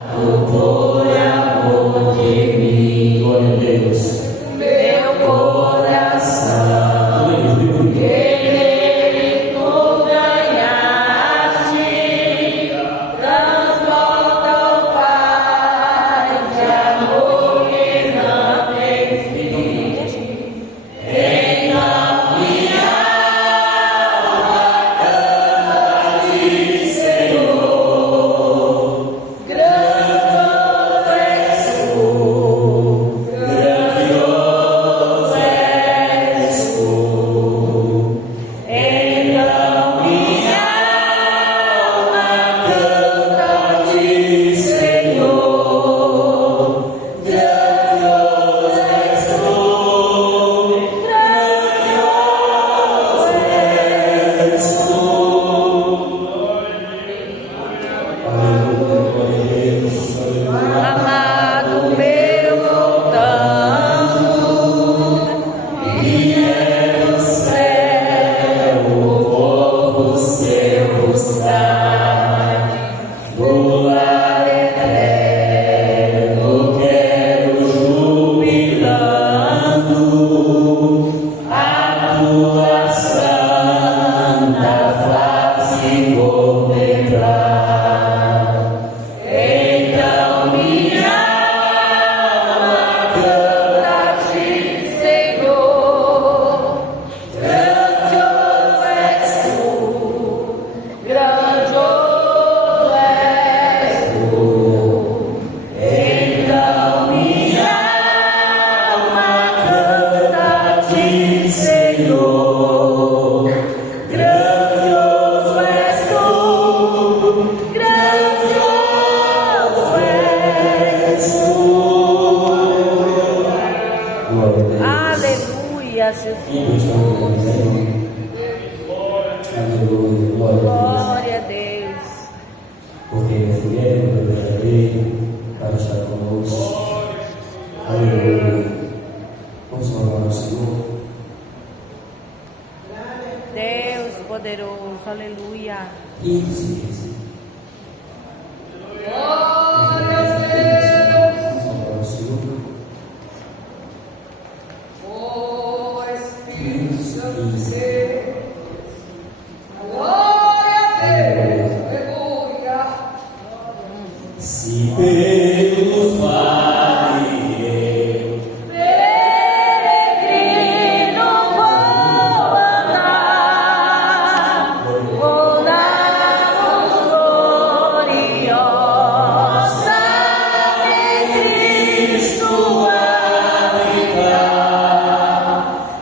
por amor de mim. Glória a Deus. Meu coração, ele tu ganhaste, transborda o Pai de amor que não tem fim. Então minha alma canta-te, Senhor, grandioso és tu, grandioso és tu. Então minha alma canta-te, Senhor, grandioso és tu, grandioso és tu. Aleluia, glória a Deus. Aleluia. Amado meu, voltando, e é o céu, o povo seu buscar, o lar eterno quero jubilando, a tua santa face contemplar. Então minha alma canta-te, Senhor, grandioso és tu, grandioso és tu. Então minha alma canta-te, Senhor, grandioso és tu, grandioso és tu. Glória a Deus. Aleluia, Jesus. Aleluia, glória a Glória a Deus. Deus. Porque é fiel, verdadeiro, para estar conosco. Aleluia. Vamos louvar o Senhor. Deus poderoso, aleluia. 15. Glória a Vamos louvar o Senhor. Oh, Espírito Santo de 15. Deus. Glória a Deus, aleluia. Se pelos vales Peregrino vou andar, vou na luz gloriosa em Cristo habitar,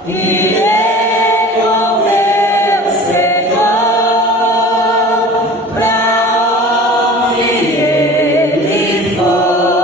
irei com meu Senhor pra onde Ele for.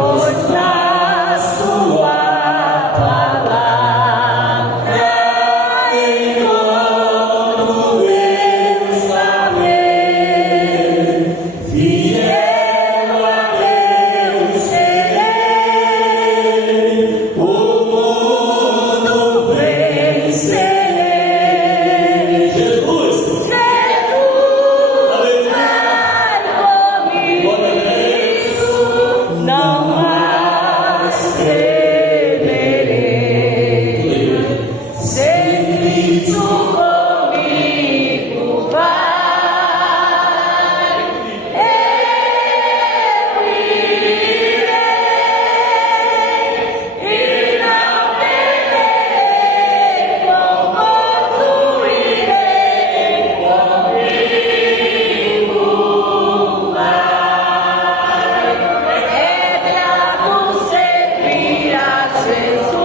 pois na sua palavra encontro eu saber, fiel a Deus serei, o mundo vencerei. Jesus! Não mais temerei, sempre tu comigo vai, eu irei e não temerei, com gozo irei comigo vai. Servir a Jesus,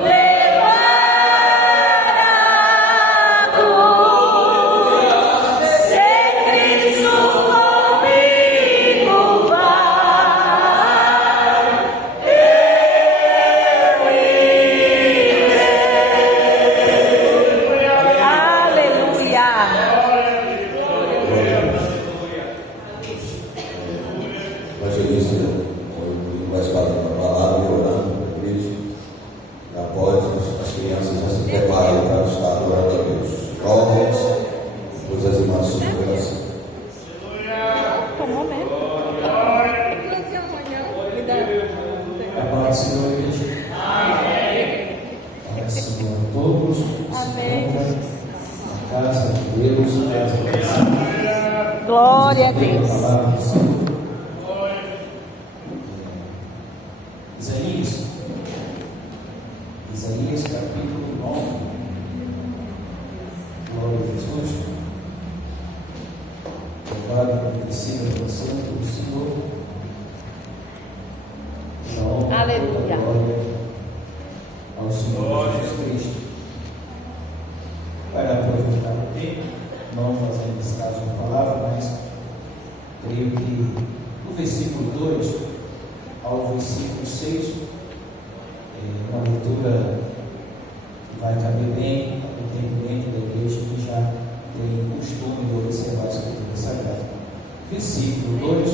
levar a cruz, ser Cristo comigo vai, eu irei. Aleluia. Evangelista, vai estar na palavra e orando na igreja. Já pode, as crianças já se preparam para estar adorando a Deus. Jovens, depois as irmãs de coração. Tomou mesmo. A paz do Senhor, igreja. Amém. A paz do Senhor a todos. Amém. A casa de Deus, a casa de Deus. Glória a A Deus. palavra do Senhor. Isaías capítulo 9. Glória a Jesus. Louvado e seja o santo do Senhor. Na honra e Aleluia. glória ao Senhor Jesus Cristo. Para aproveitar o tempo, não fazendo escasso de palavra, mas creio que do versículo 2 ao versículo 6, uma leitura que vai caber bem ao entendimento da igreja que já tem costume de observar a Escritura Sagrada. Versículo 2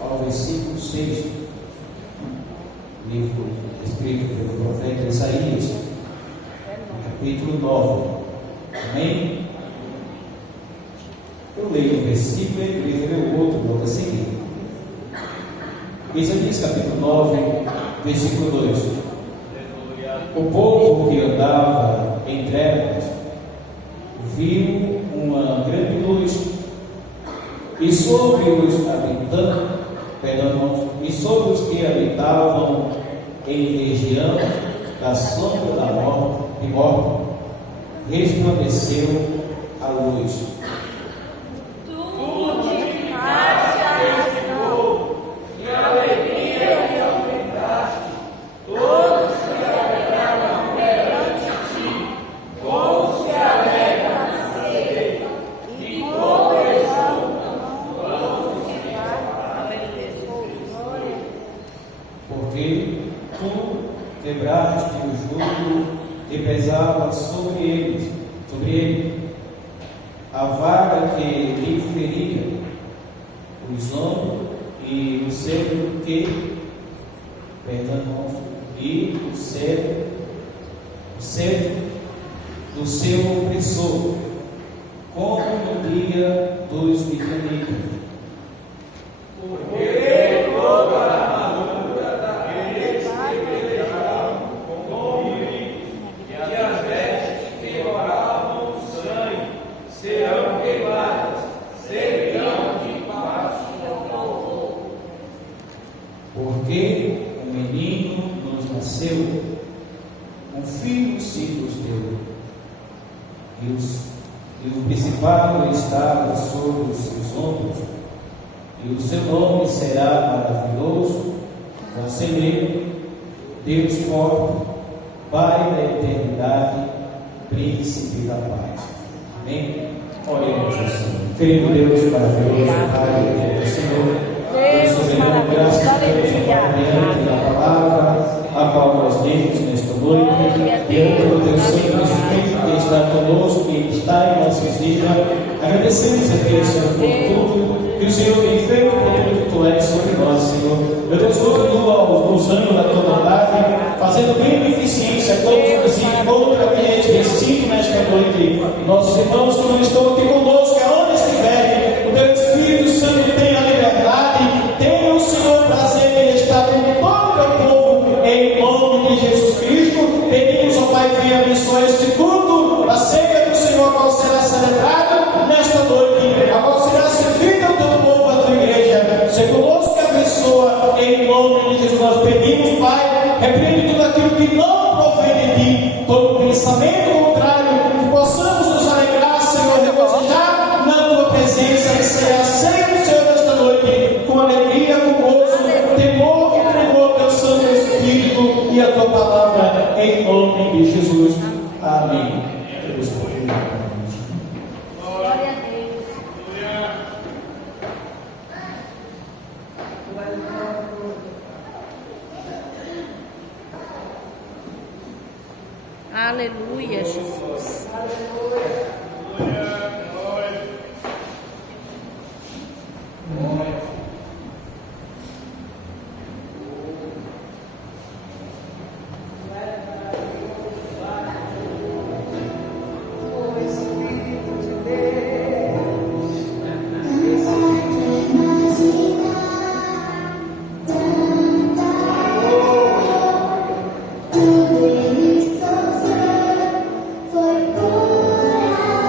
ao versículo 6, livro escrito pelo profeta Isaías, capítulo 9. Amém? Eu leio o versículo e a igreja lê o outro logo a seguir. Isaías capítulo 9, versículo 2. O povo que andava em trevas viu uma grande luz, e sobre os que habitavam em região da sombra da morte, resplandeceu a luz. Porque tu quebraste o jugo que pesava sobre ele, a vara que lhe feria os ombros e o cetro do seu opressor, como no dia dos midianitas. Porque um menino nos nasceu, um filho se nos deu, e o principado estava sobre os seus ombros, e o seu nome será maravilhoso, Conselheiro, Deus forte, Pai da eternidade, Príncipe da paz. Amém? Oremos ao Senhor. Querido Deus maravilhoso, Pai, Senhor, Deus soberano, graças diante da palavra, a qual nós lemos nesta noite, diante do teu Santo Espírito que está conosco, que está em nossas vidas. Agradecemos a Deus, Senhor, por tudo que o Senhor tem feito, por tudo que tu és sobre nós, Senhor. Meu Deus, continua usando da tua bondade, fazendo beneficência a todos que se encontram aqui neste recinto nesta noite. Nossos irmãos que não estão aqui conosco, aonde estiverem, o teu Espírito Santo tem a liberdade, tem o Senhor prazer em estar com todo o teu povo, em nome de Jesus Cristo. Pedimos ao Pai que venha abençoar este culto, a ceia do Senhor, a qual será celebrado nesta noite, a qual será servida ao teu povo, à tua igreja. Seja conosco que abençoa, em nome de Jesus. Nós pedimos, Pai, repreende tudo aquilo que não provém de ti, todo pensamento contrário, que possamos nos alegrar, Senhor, regozijar na tua presença, e ser aceito, Senhor, nesta noite, com alegria, com gozo, temor e tremor teu Santo Espírito e a tua palavra, em nome de Jesus. Amém. Glória a Deus. Aleluia, Jesus. Foi por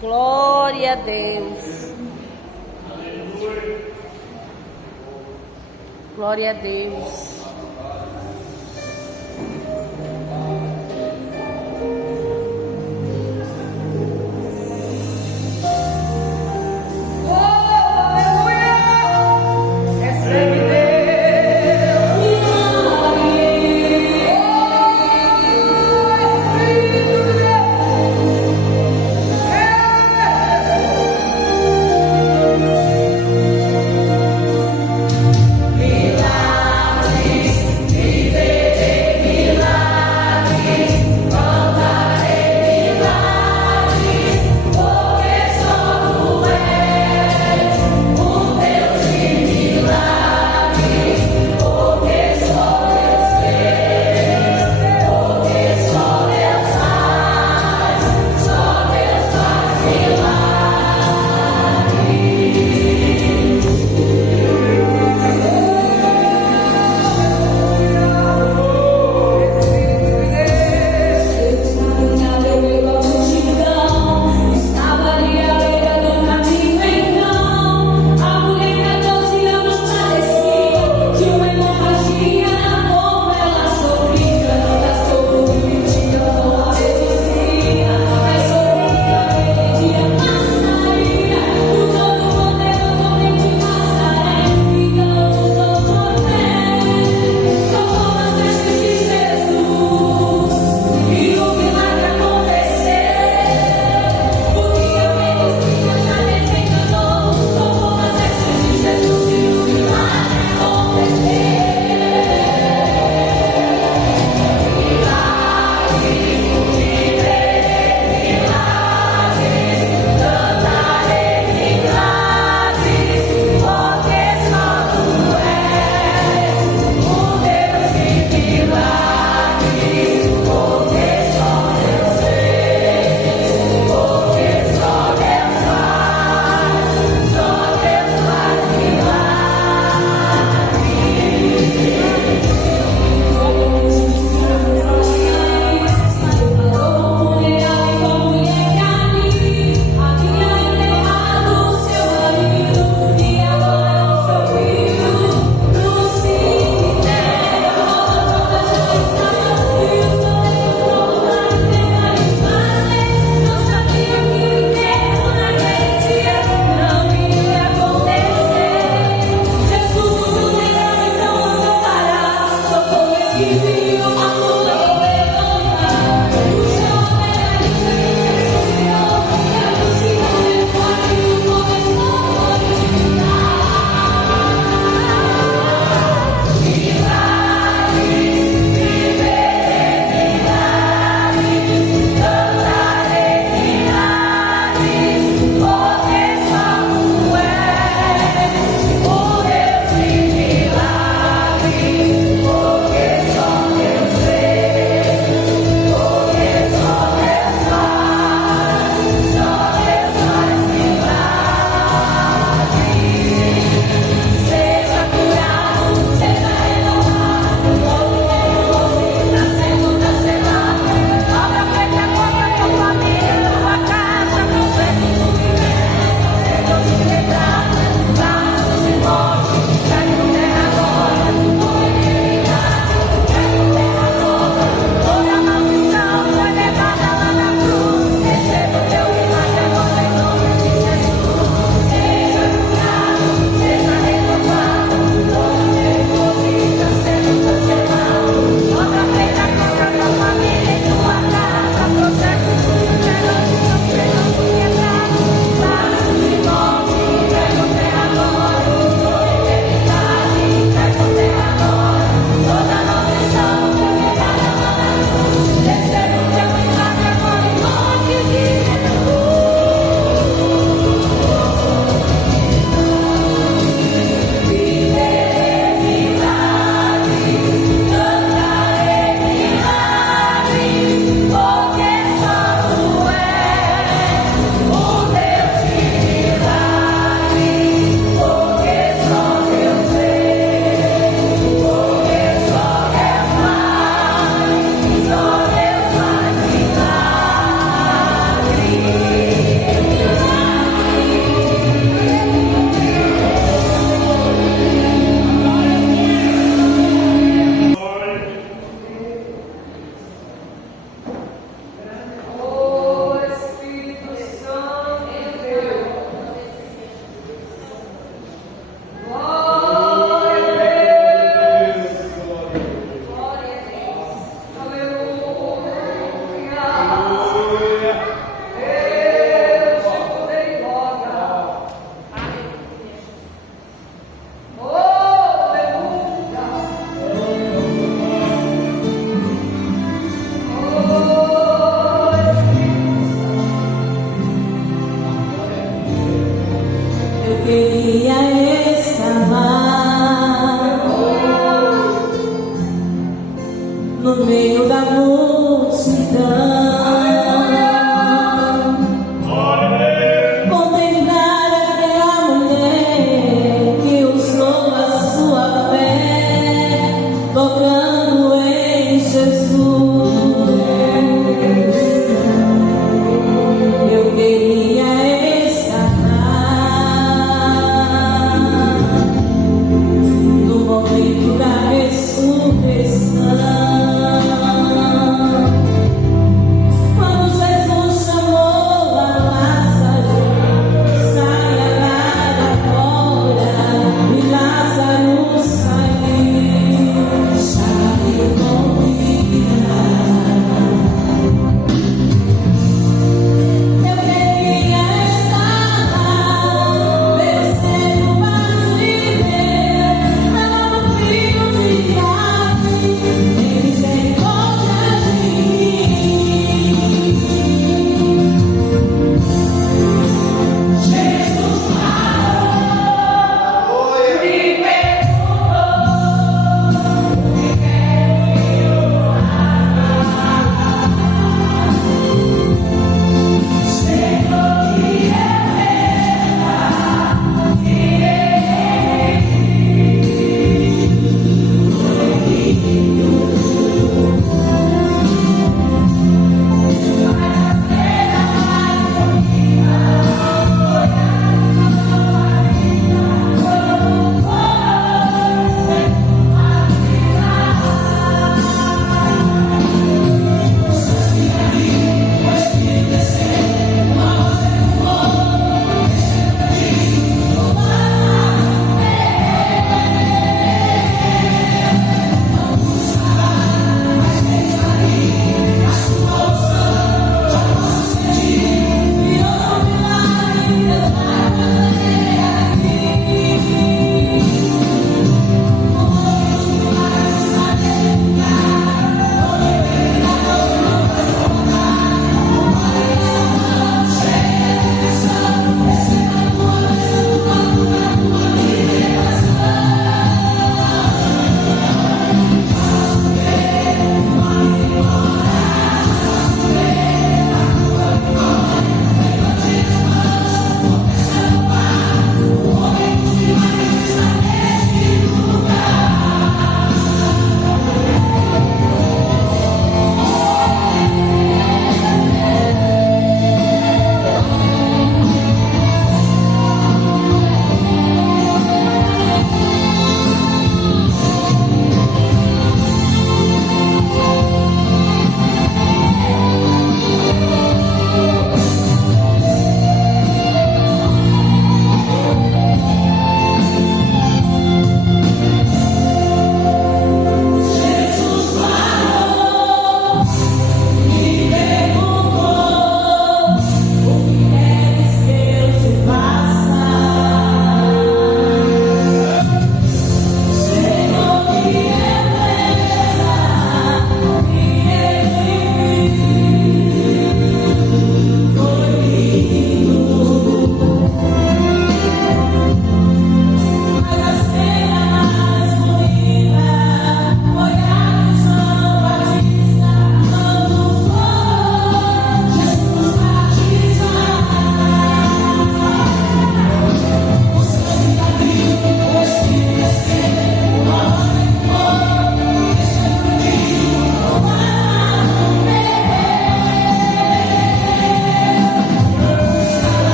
Glória a Deus. Glória a Deus. Milagre. meio da multidão. Contemplar aquela mulher que usou a sua fé, tocando em Jesus. Eu queria estar no momento da ressurreição.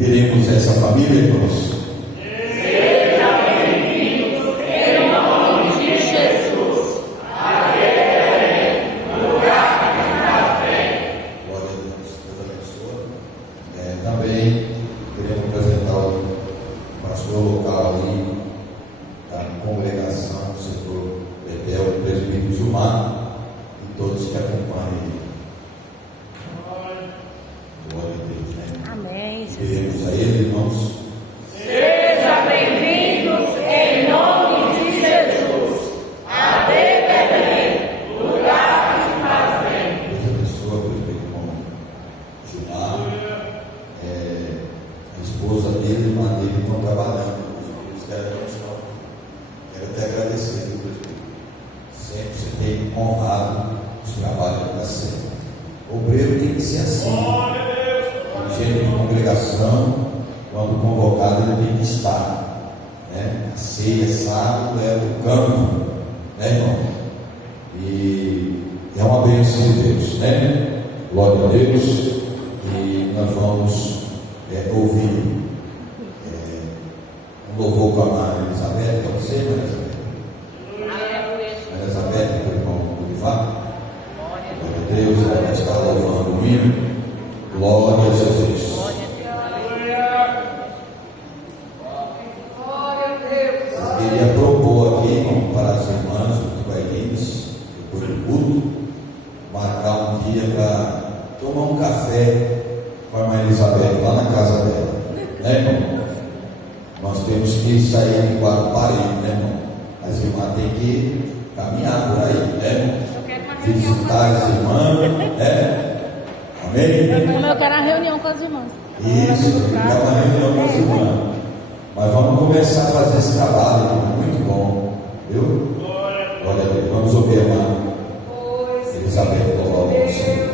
Veremos essa família, irmãos. Também queremos apresentar o pastor local ali da congregação do setor Betel, o presbítero Gilmar, e todos que acompanham ele. Glória a Deus, né? Amém. Queremos a ele, irmãos. Sejam bem-vindos em nome de Jesus. A Belém, lugar que faz bem. Deus abençoe o presbítero irmão Gilmar. A esposa dele e a irmã dele estão trabalhando. Quero até agradecer, viu, presbítero? Sempre você tem honrado os trabalhos da Sé. O obreiro tem que ser assim. Dirigente de congregação, quando convocado, ele tem que estar. Né? A ceia, sábado, é o campo, né, irmão? E é uma bênção de Deus, né? Glória a Deus. E nós vamos ouvir um louvor com a Maria Elizabeth, pode ser, Maria Elizabeth, o irmão Olivar. Glória a Deus, ela vai estar louvando o hino. Glória a Jesus. Eu queria propor aqui, irmão, para as irmãs, os bailinhos, depois do culto, marcar um dia para tomar um café com a Maria Elizabeth lá na casa dela, né, irmão? Nós temos que sair de quatro paredes, né, irmão? As irmãs têm que caminhar por aí, né, irmão? Visitar as irmãs, né? Amém? Como eu quero a reunião com as irmãs. Isso, ficar na reunião com as irmãs. Mas vamos começar a fazer esse trabalho, irmão, muito bom, viu? Glória a Deus. Vamos ouvir a irmã Elizabeth louvar o nosso Senhor.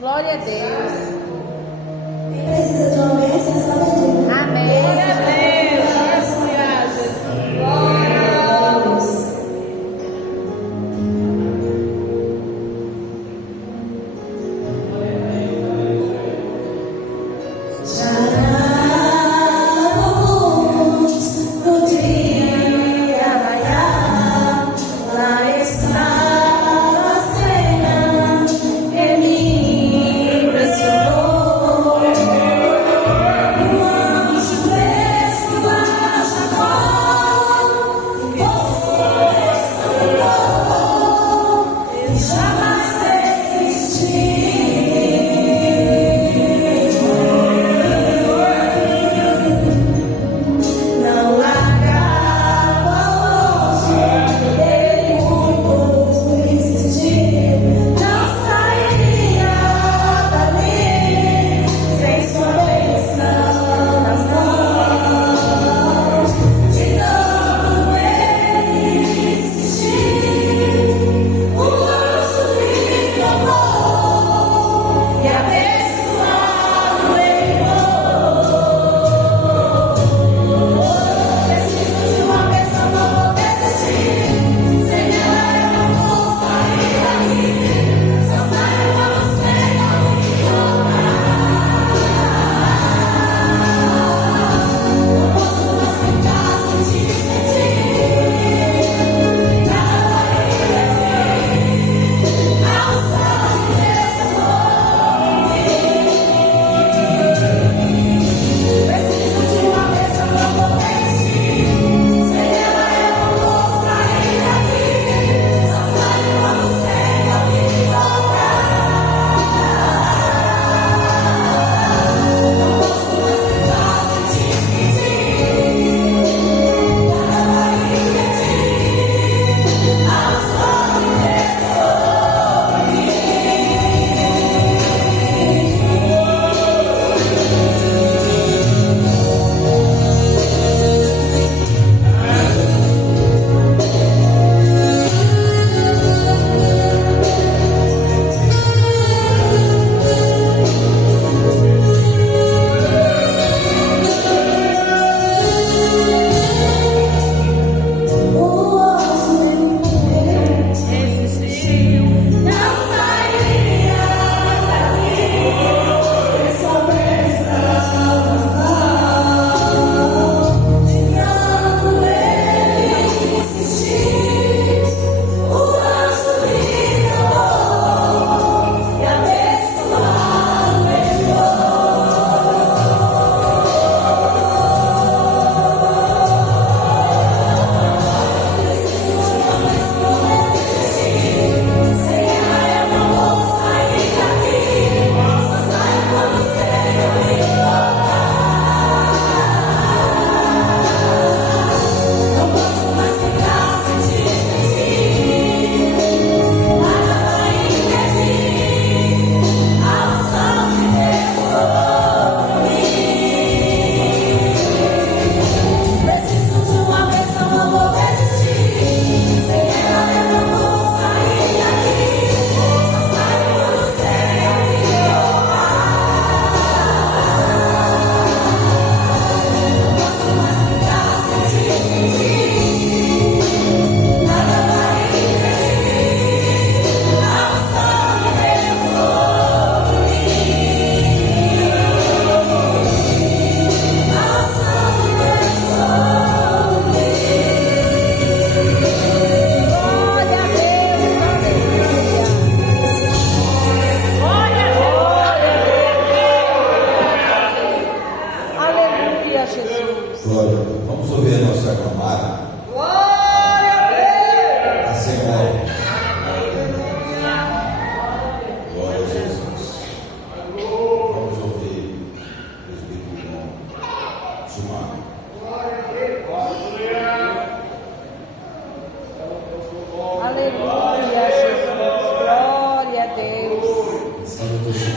Glória a Deus. Quem precisa de uma bênção, é só pedir. Amém. Glória a Deus. Aleluia, Jesus. Glória a Deus. No dia raiar, lá está a cena que me impressionou.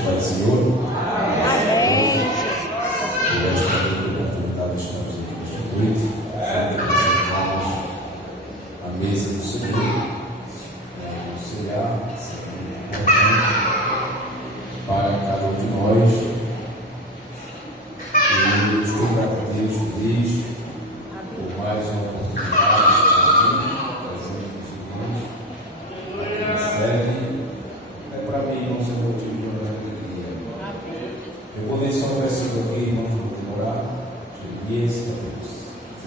Pai do Senhor. Amém. Por esta oportunidade estamos aqui neste noite, apresentamos a mesa do Senhor, auxiliar, para cada um de nós. E eu estou grato a Deus por Cristo, por mais uma oportunidade de estar aqui, junto com os irmãos, aqui na sede. É para mim, irmãos, é motivo de uma grande alegria. Eu vou ler só um versículo aqui, irmãos, vou demorar. Jeremias, capítulo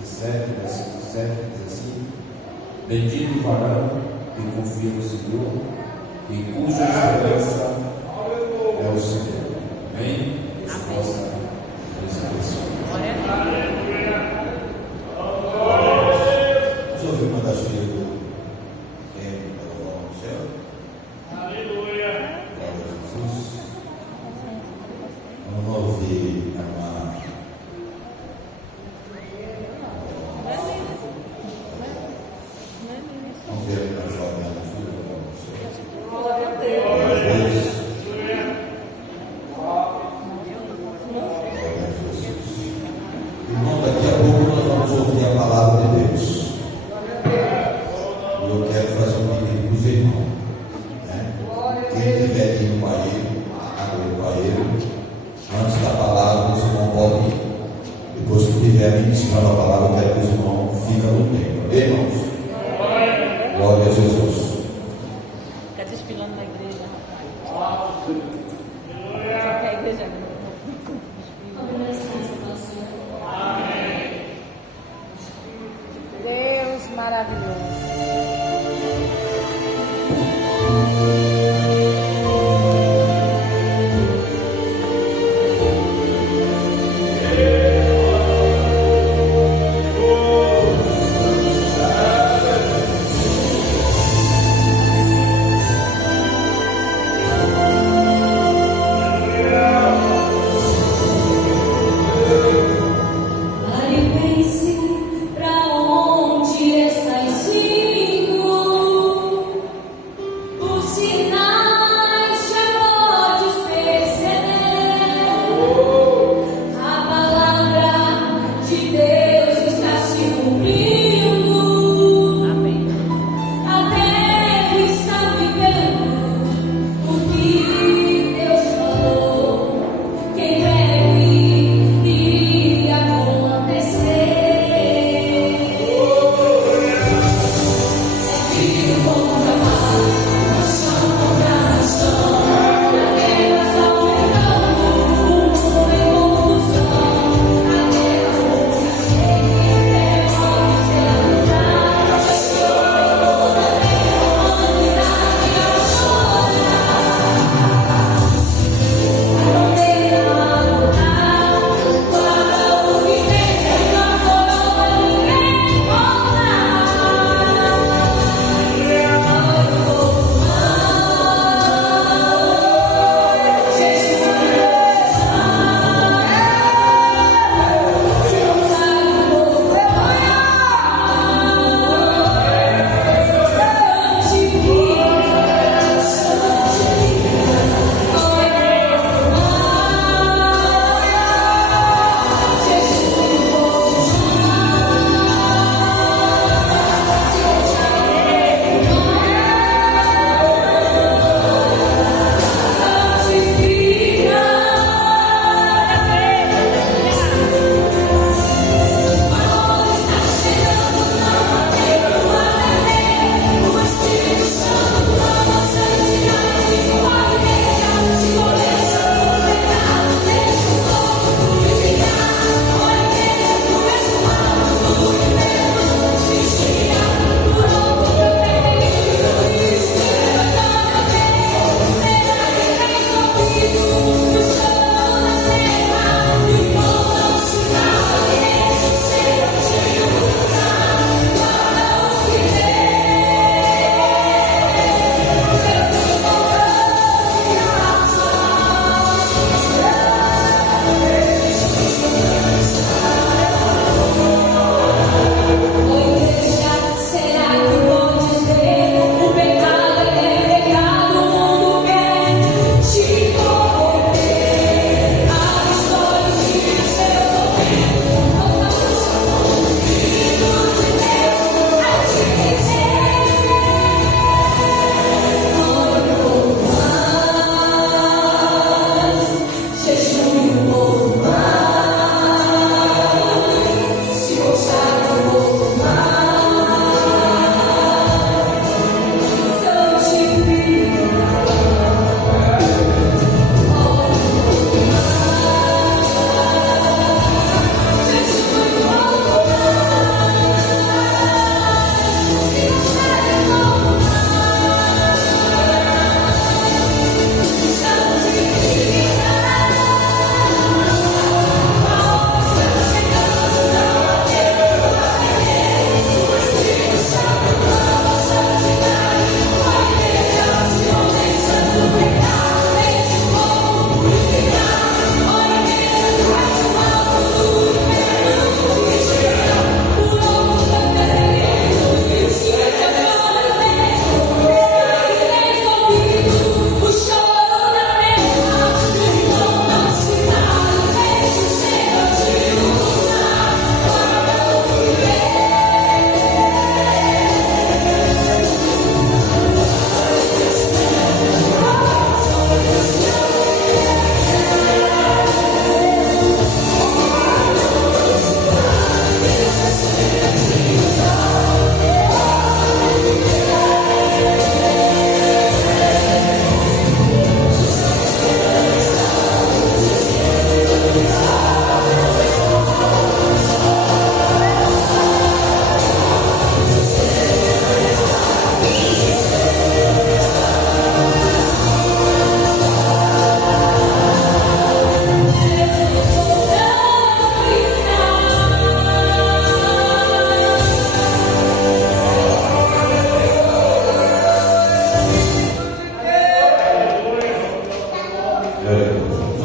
17, versículo 7, diz assim: Bendito o varão que confia no Senhor e cuja esperança é o Senhor. Amém? Deus possa nos abençoar. Vamos ouvir uma das filhas do Henrique para louvar o céu. Glória a Jesus. Vamos ouvir a vamos ver a jovem Ana Júlia para louvar o céu. Glória a Deus. Irmão, daqui a pouco nós vamos ouvir a palavra de Deus. E eu quero fazer um pedido para os irmãos. Quem tiver indo no banheiro, água no banheiro, antes da palavra, os irmãos podem ir. Depois que estiver ministrando a palavra, eu quero que os irmãos fiquem no tempo. Amém, irmãos? Glória a Jesus. Fica desfilando na igreja. Só que a igreja Deus maravilhoso.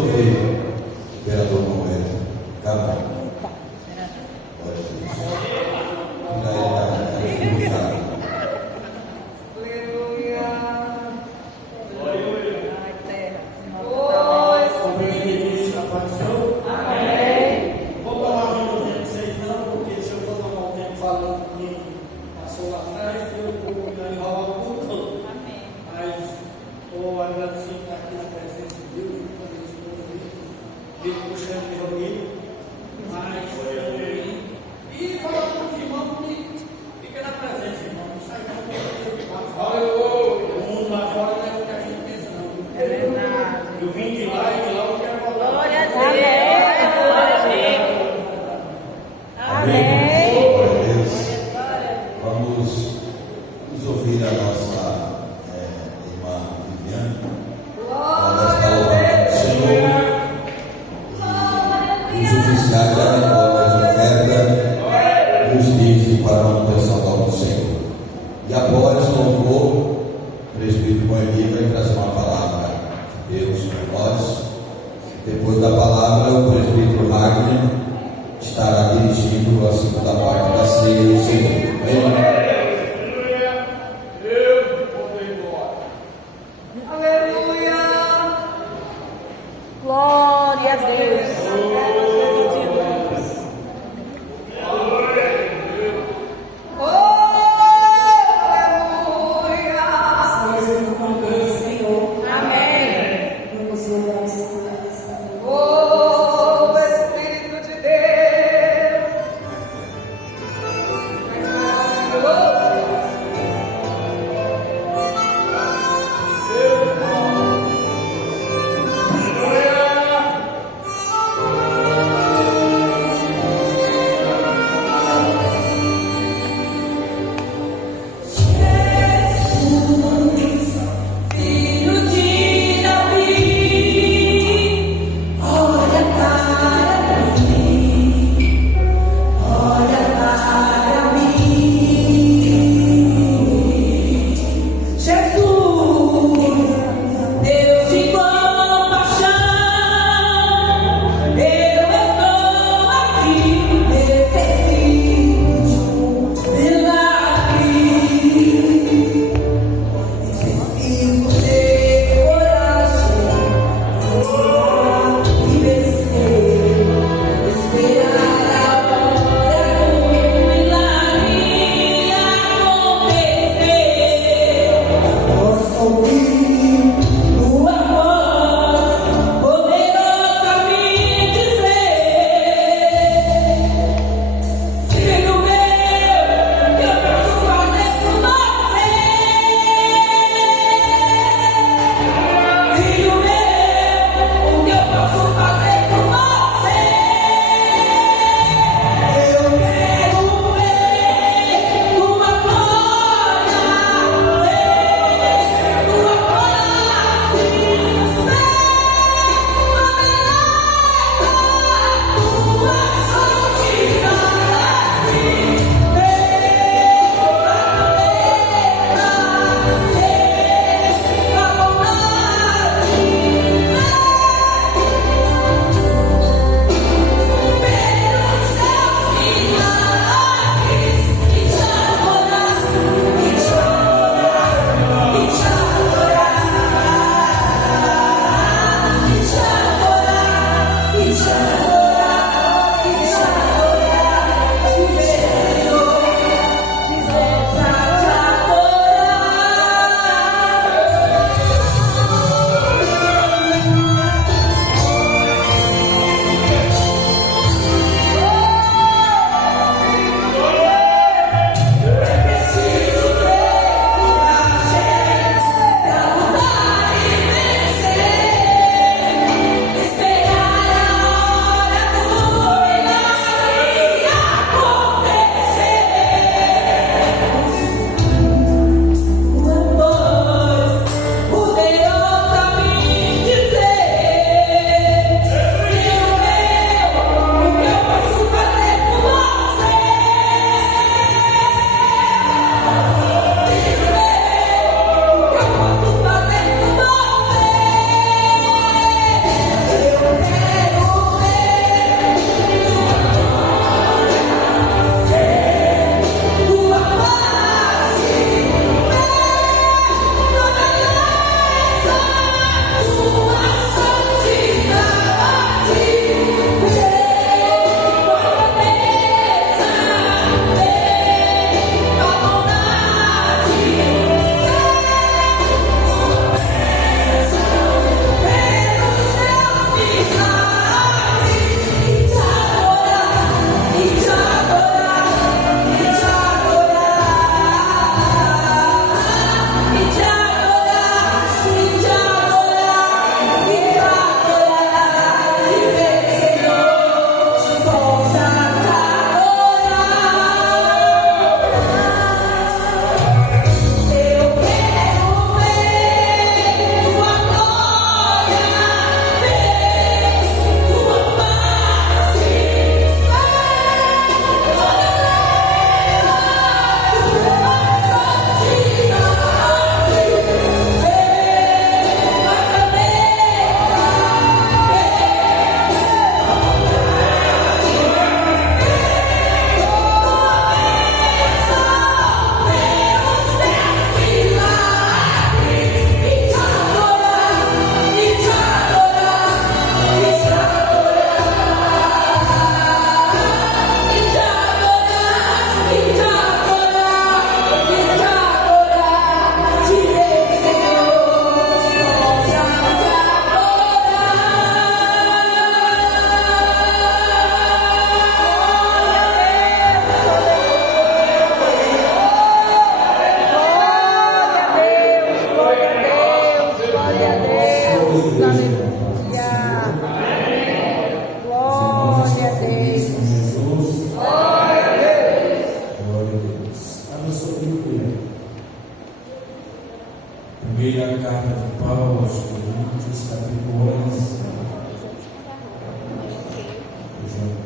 ouvir o imperador Moedo. Acabou. Glória a Deus. Ainda ele está enferrujado.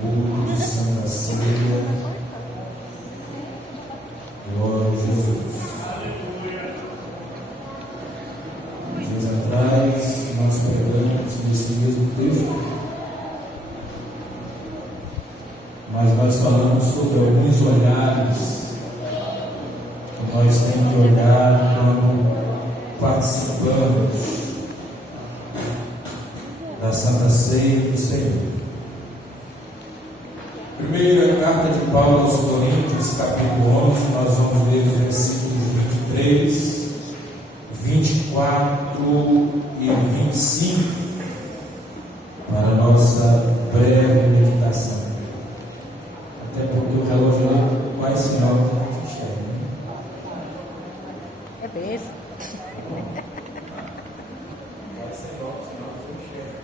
culto de Santa Ceia. Glória a Jesus. Dias atrás, nós pregamos nesse mesmo texto, mas nós falamos sobre alguns olhares que nós temos que olhar quando participamos da Santa Ceia do Senhor. Primeira carta de Paulo aos Coríntios, capítulo 11, nós vamos ler os versículos 23, 24 e 25 para a nossa breve meditação. Até porque o relógio vai sinal que a gente enxerga. É besta. Vai ser bom, senão eu enxergo.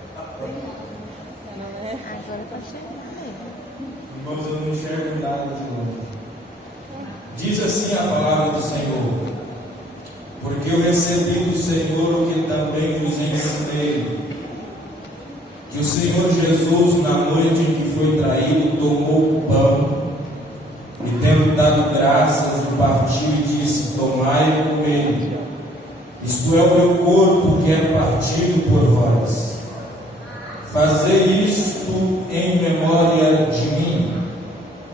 Agora está chegando. Irmãos, eu não enxergo nada de novo. Diz assim a palavra do Senhor: porque eu recebi do Senhor o que também vos ensinei, que o Senhor Jesus, na noite em que foi traído, tomou o pão e, tendo dado graças, o partiu e disse: tomai e comei, isto é o meu corpo que é partido por vós. Fazei isto em memória de mim.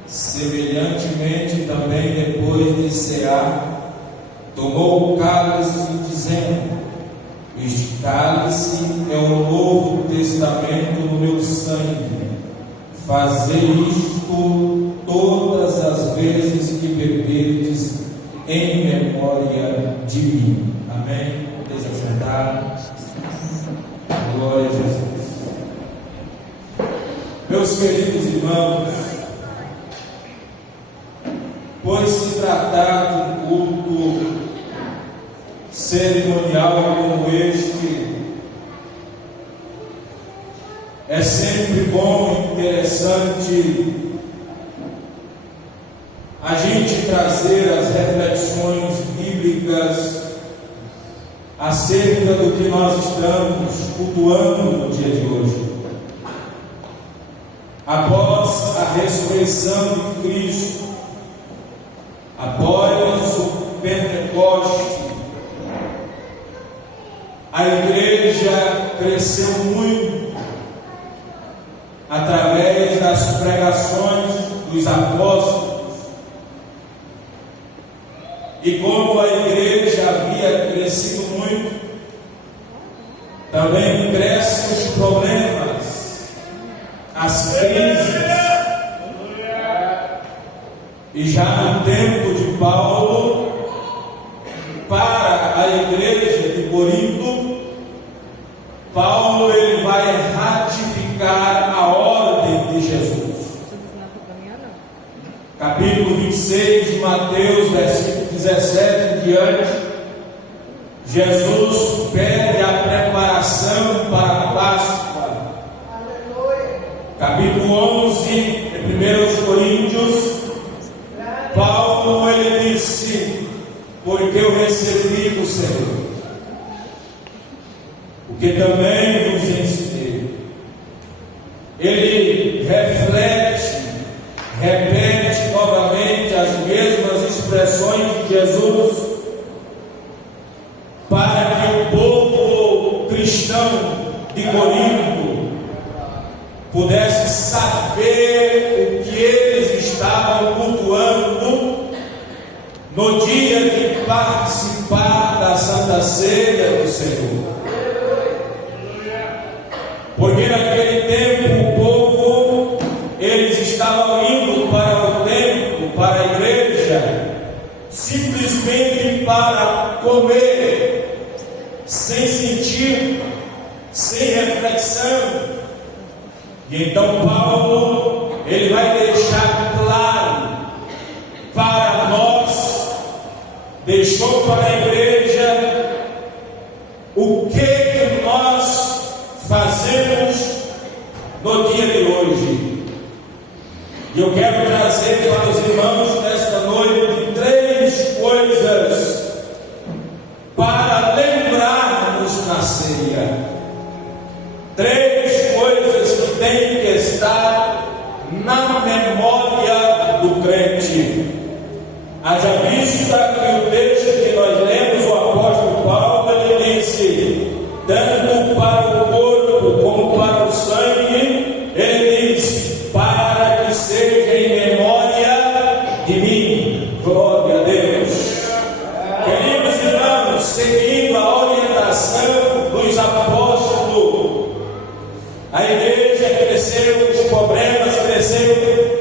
Semelhantemente também, depois de cear, tomou o cálice, dizendo: este cálice é o Novo Testamento no meu sangue. Fazei isto todas as vezes que beberdes, em memória de mim. Amém? Podeis assentar. Glória a Jesus. Meus queridos irmãos, por se tratar de um culto cerimonial como este, é sempre bom e interessante a gente trazer as reflexões bíblicas acerca do que nós estamos cultuando no dia de hoje. Após a ressurreição de Cristo, após o Pentecoste, a igreja cresceu muito através das pregações dos apóstolos. E como a igreja havia crescido muito, também crescem os problemas, as crises. E já no tempo de Paulo, para a igreja de Corinto, Paulo ele vai ratificar a ordem de Jesus. Capítulo 26 de Mateus, versículo 17 em diante, Jesus pede a preparação para a Páscoa. Capítulo 11 de 1 Coríntios, Paulo ele disse: porque eu recebi do Senhor o que também vos ensinei. Ele reflete, repete novamente as mesmas expressões de Jesus, para que o povo cristão de Corinto pudesse saber o que eles estavam cultuando no dia de participar da Santa Ceia do Senhor. Porque naquele tempo o povo, eles estavam indo para o templo, para a igreja, simplesmente para comer, sem sentido, sem reflexão. E então Paulo, ele vai deixar claro para nós, deixou para a igreja, o que nós fazemos no dia de hoje. E eu quero trazer para os irmãos nesta noite 3 coisas para lembrarmos na ceia. 3 coisas que têm que estar na memória do crente. Haja vista que o texto que nós lemos, o apóstolo Paulo, ele disse, tanto para o corpo como para o sangue, ele diz, para que seja em memória de mim. Glória a Deus. Queridos irmãos, seguindo a orientação dos apóstolos, a igreja cresceu, os problemas cresceram,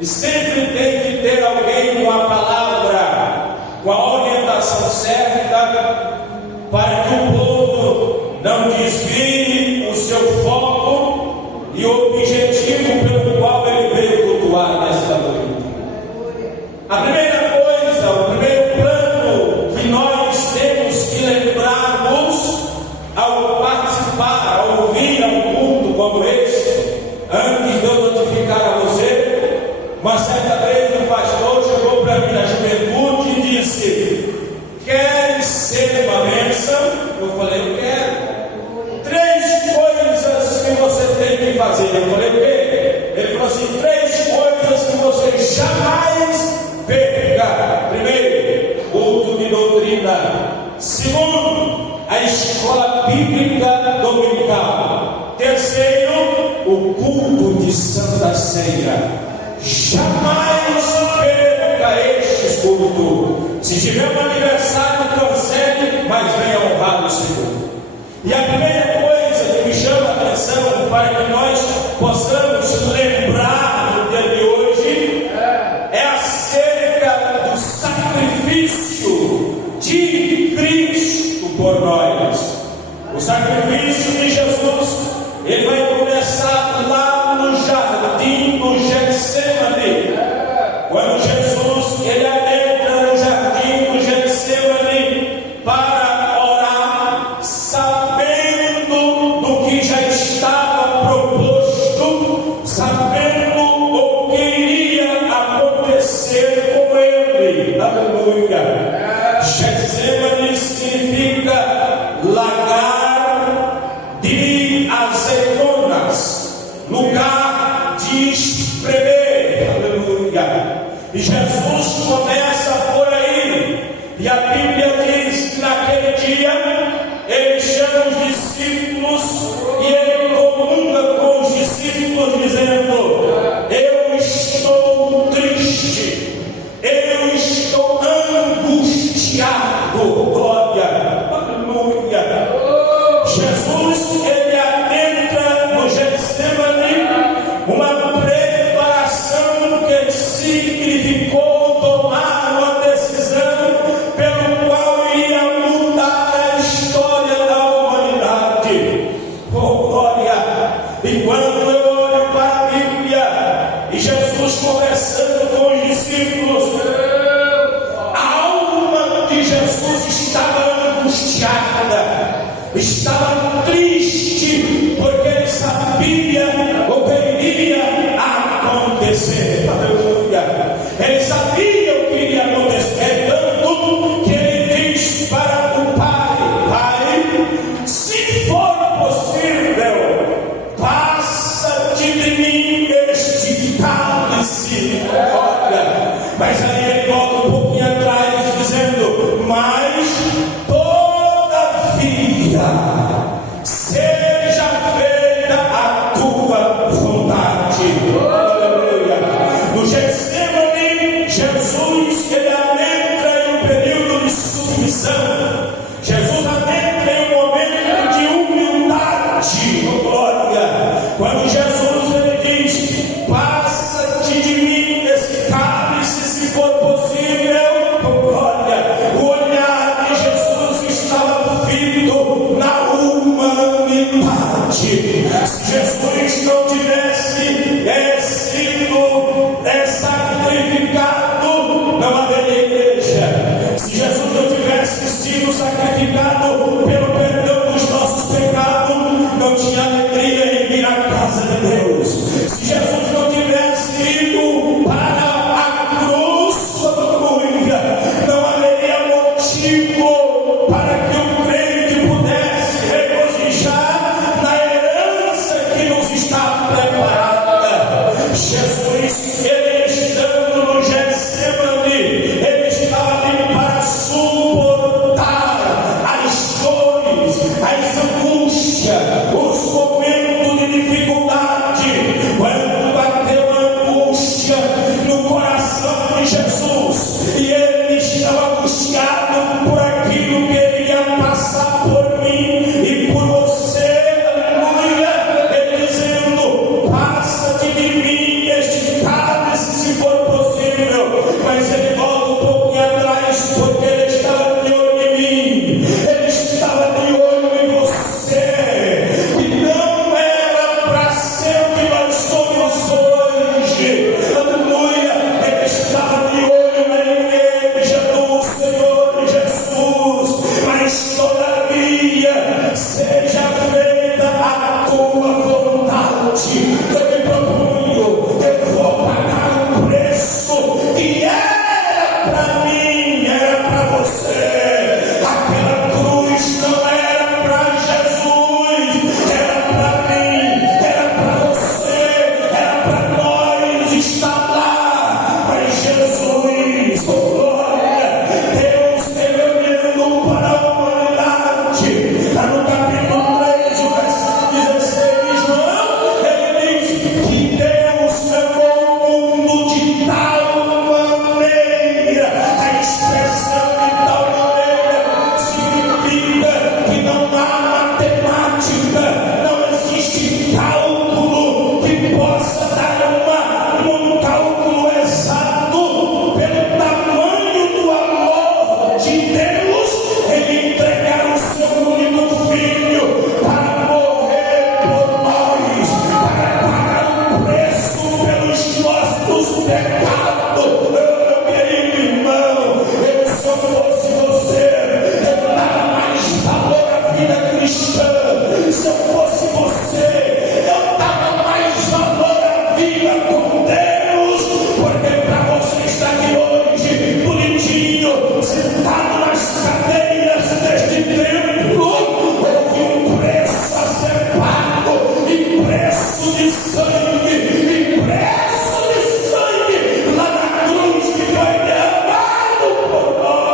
e sempre tem que ter alguém com a palavra, com a orientação certa, para que o povo não desvie o seu foco e o objetivo pelo qual ele veio cultuar nesta noite. A primeira coisa, o primeiro plano que nós temos que lembrar-nos ao participar, ao ouvir um culto como este, antes de eu notificar a você, uma certa vez um pastor chegou para mim na juventude e disse: queres ser uma bênção? Eu falei: eu quero. 3 coisas que você tem que fazer. Eu falei: o quê? Ele falou assim: 3 coisas que você jamais perca. Primeiro, culto de doutrina. Segundo, a escola bíblica dominical. Terceiro, o culto de Santa Ceia. Jamais perca estes cultos. Se tiver um aniversário, cancele, mas venha honrar o Senhor. E a primeira coisa que me chama a atenção, para que nós possamos lembrar no dia de hoje, é acerca do sacrifício de Cristo por nós. O sacrifício de Jesus, ele vai começar lá no jardim do Getsemane. Quando Jesus ele adentra no jardim do Getsemane para orar, sabendo do que já estava proposto, sabendo o que iria acontecer com ele. Aleluia. Getsemane significa lagar de azeitonas, lugar de espremer. Aleluia. E Jesus começa por aí, e a Bíblia diz que naquele dia ele chama os discípulos e ele comunga com os discípulos dizendo: eu estou triste, eu estou angustiado. Glória. Aleluia. Jesus ele adentra no Getsemane, uma preparação que significou tomar uma decisão pelo qual iria mudar a história da humanidade. Oh, glória! E quando eu olho para a Bíblia e Jesus conversando com os discípulos, a alma de Jesus estava angustiada, estava triste, porque ele sabia o que iria acontecer. Aleluia. Ele sabia o que iria acontecer, tanto que ele diz para o Pai: Pai, se for possível, passa-te de mim este cálice. Olha, mas aí ele volta um pouquinho atrás dizendo: mas todavia seja feita a tua vontade. Aleluia. No Getsemane, Jesus ele adentra em um período de submissão. Jesus adentra em um momento de humildade. Glória. Quando Jesus ele diz: passa-te de mim esse cálice, se for possível. Glória. O olhar de Jesus estava fito na humanidade. Se Jesus não tivesse sido sacrificado, não haveria igreja. Se Jesus não tivesse sido sacrificado pelo perdão dos nossos pecados, não tinha alegria em vir à casa de Deus. Se Jesus não tivesse ido para a cruz, aleluia, não haveria motivo para que o crente pudesse regozijar na herança que nos está preparada. Jesus, ele estando no Getsemane, ele estava ali para suportar as dores, as angústias, os momentos de dificuldade. Quando bateu a angústia no coração de Jesus, e ele estava angustiado por aquilo que ele ia passar por mim e por você, aleluia, ele dizendo: passa-te de mim este cálice, se for possível. Mas ele volta um pouquinho atrás, porque ele estava de olho em mim, ele estava de olho em você, e não era para ser o que nós somos hoje, aleluia. Ele estava de olho na igreja do Senhor Jesus, mas todavia seja feita a tua vontade. Eu me proponho, eu vou pagar um preço que era para mim, era para você. Aquela cruz não era para Jesus, era para mim, era para você, era para nós estar lá. Mas Jesus, oh glória, Deus ele olhando para a humanidade, lá no capítulo 3, o versículo 16, João, ele diz que Deus amou o mundo de tal maneira. A expressão de tal maneira significa que não há matemática, não existe cálculo que possa dar um cálculo exato pelo tamanho do amor de Deus em entregar o seu único filho para morrer por nós, para pagar o preço pelos nossos pecados. Meu querido irmão, se eu fosse você, eu dava mais valor à vida cristã. Se eu fosse você, eu dava mais valor à vida com Deus, porque para você estar aqui hoje, bonitinho, sentado nas cadeiras deste templo, houve um preço a ser pago, e preço de sangue, e preço de sangue lá na cruz que foi derramado por nós.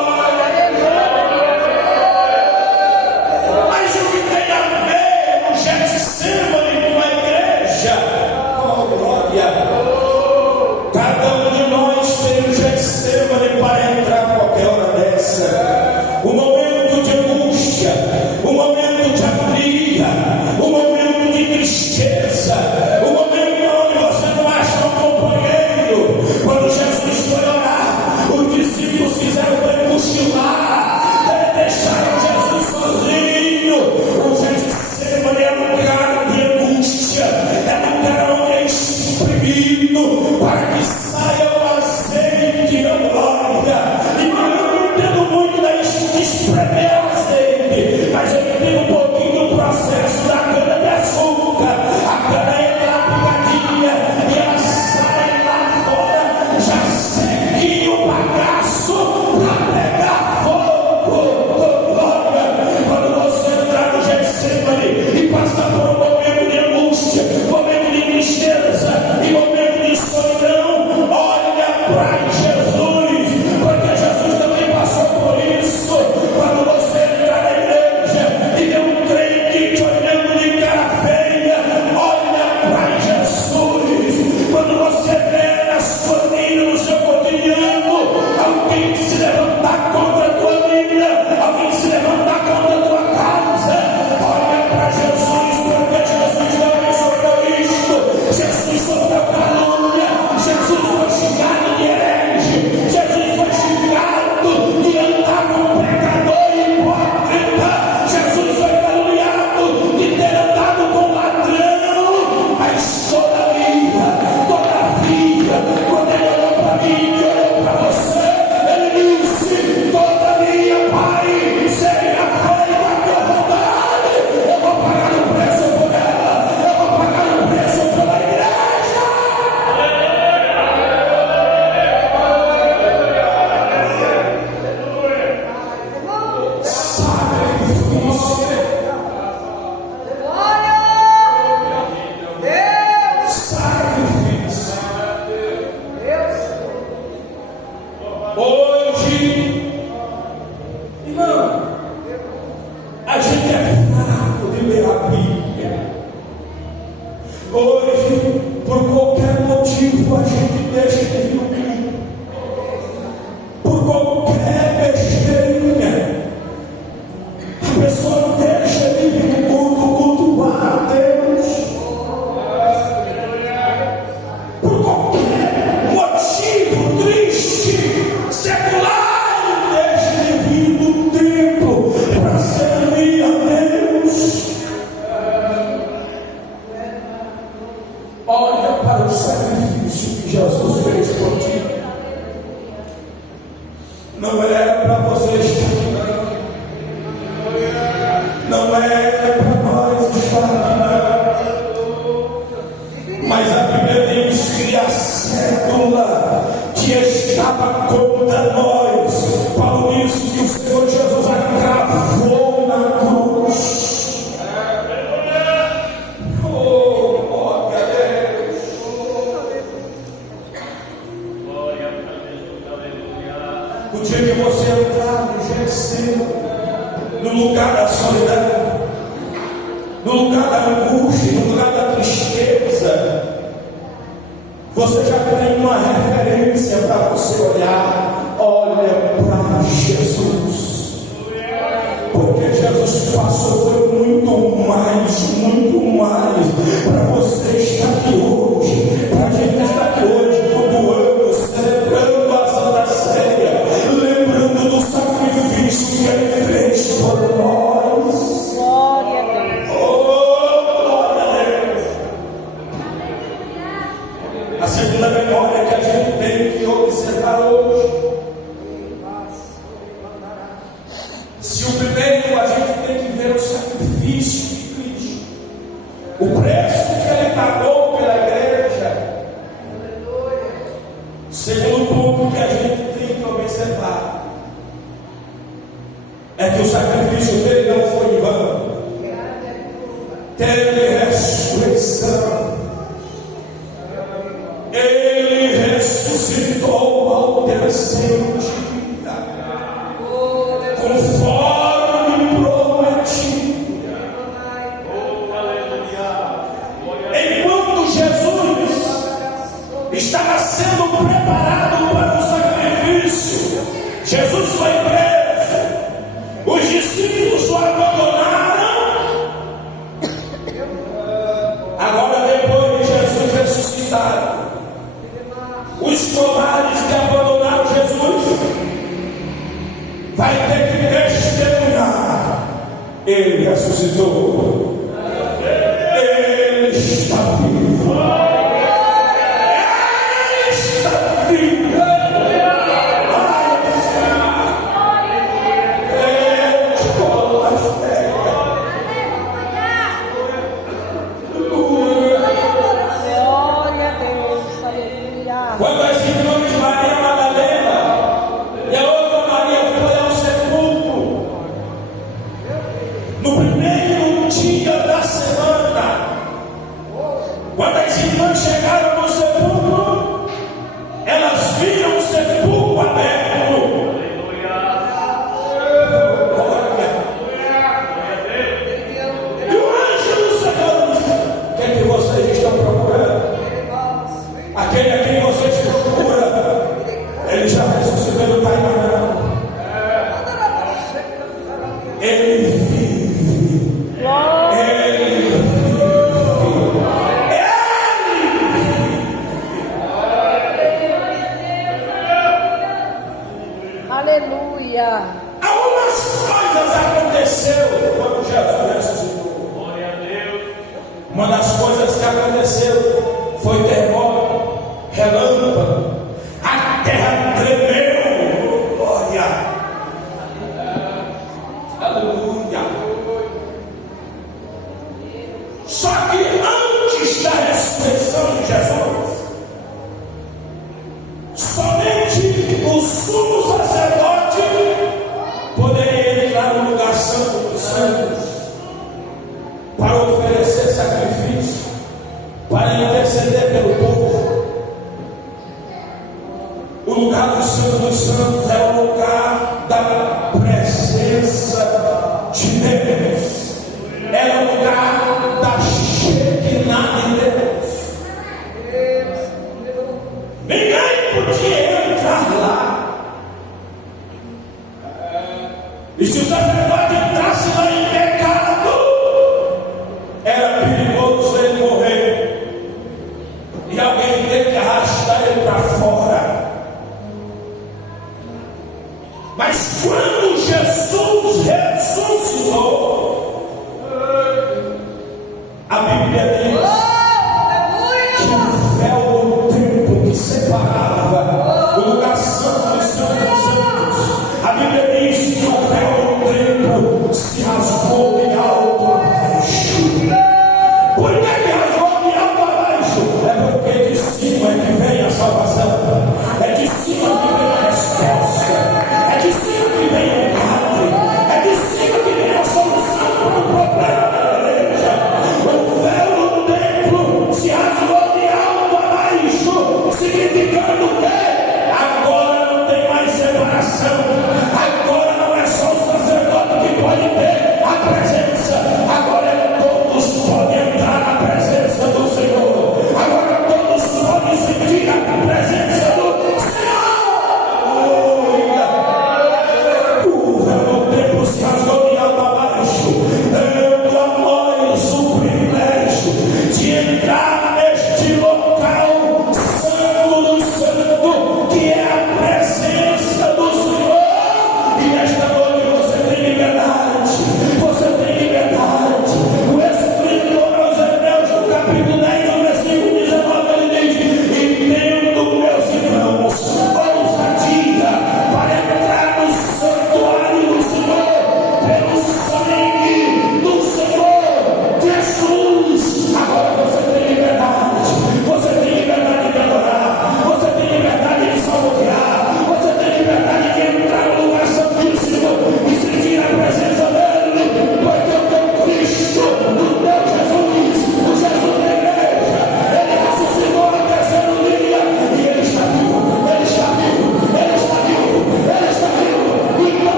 Mas o que tem a ver o Getsemane com a igreja? Oh glória! Cada um de nós tem um Getsemane para entrar qualquer hora dessa. Um momento de angústia, um momento de alegria, um momento de tristeza, um momento hoje, por qualquer motivo, a gente deixa de vir no culto. Por qualquer besteirinha, a pessoa deixa de vir no culto, cultuar a Deus. Por qualquer motivo triste, secular, deixa de vir no templo para servir a Deus. Olha para o sacrifício que Jesus fez por ti. Não era para você estar aqui, não era para nós estar aqui, mas a Bíblia diz que a cédula que estava contra nós, Paulo disse que o Senhor Jesus a cravou na cruz. O dia que você entrar no Getsemane, no lugar da solidão, no lugar da angústia, no lugar da tristeza, você já tem uma referência para você olhar. Olha para Jesus, porque Jesus passou por muito mais para você estar aqui hoje, para a gente estar aqui hoje, cultuando, celebrando a Santa Ceia, lembrando do sacrifício que Ele fez por nós. Glória a Deus. Oh, glória a Deus. A segunda memória que a gente tem que observar hoje. Se o primeiro a gente tem que ver o sacrifício de Cristo, o preço que Ele pagou pela igreja. Segundo ponto que a gente tem que observar é que o sacrifício dele não foi em vão. Teve ressurreição. Ele ressuscitou ao terceiro dia, conforme prometido. Enquanto Jesus estava sendo preparado para o sacrifício, Jesus foi preso, os discípulos o abandonaram. Agora, depois de Jesus ressuscitado, os covardes que abandonaram Jesus vai ter que testemunhar: Ele ressuscitou, Ele está vivo, Ele está vivo. Glória a Deus. Aleluia. Quando as irmãs Maria Madalena e a outra Maria foram ao sepulcro, no primeiro dia da semana, quando as irmãs chegaram no sepulcro, elas viram o sepulcro aberto. E o anjo do Senhor disse: o que é que vocês estão procurando? Aquele a quem vocês procuram, ele já ressuscitou, não vai mais não. Ele vive. Ele vive. Aleluia. Algumas coisas aconteceram quando Jesus ressuscitou. Glória a Deus. Uma das coisas que aconteceu foi terremoto, relâmpago, a terra tremeu. Glória. Aleluia. Só que antes da ressurreição de Jesus, somente o sumo sacerdote poderia entrar no lugar santo dos santos para oferecer sacrifício, para interceder pelo povo. O lugar do Santo dos Santos é o lugar da presença de Deus, é o lugar da Shekinah de Deus.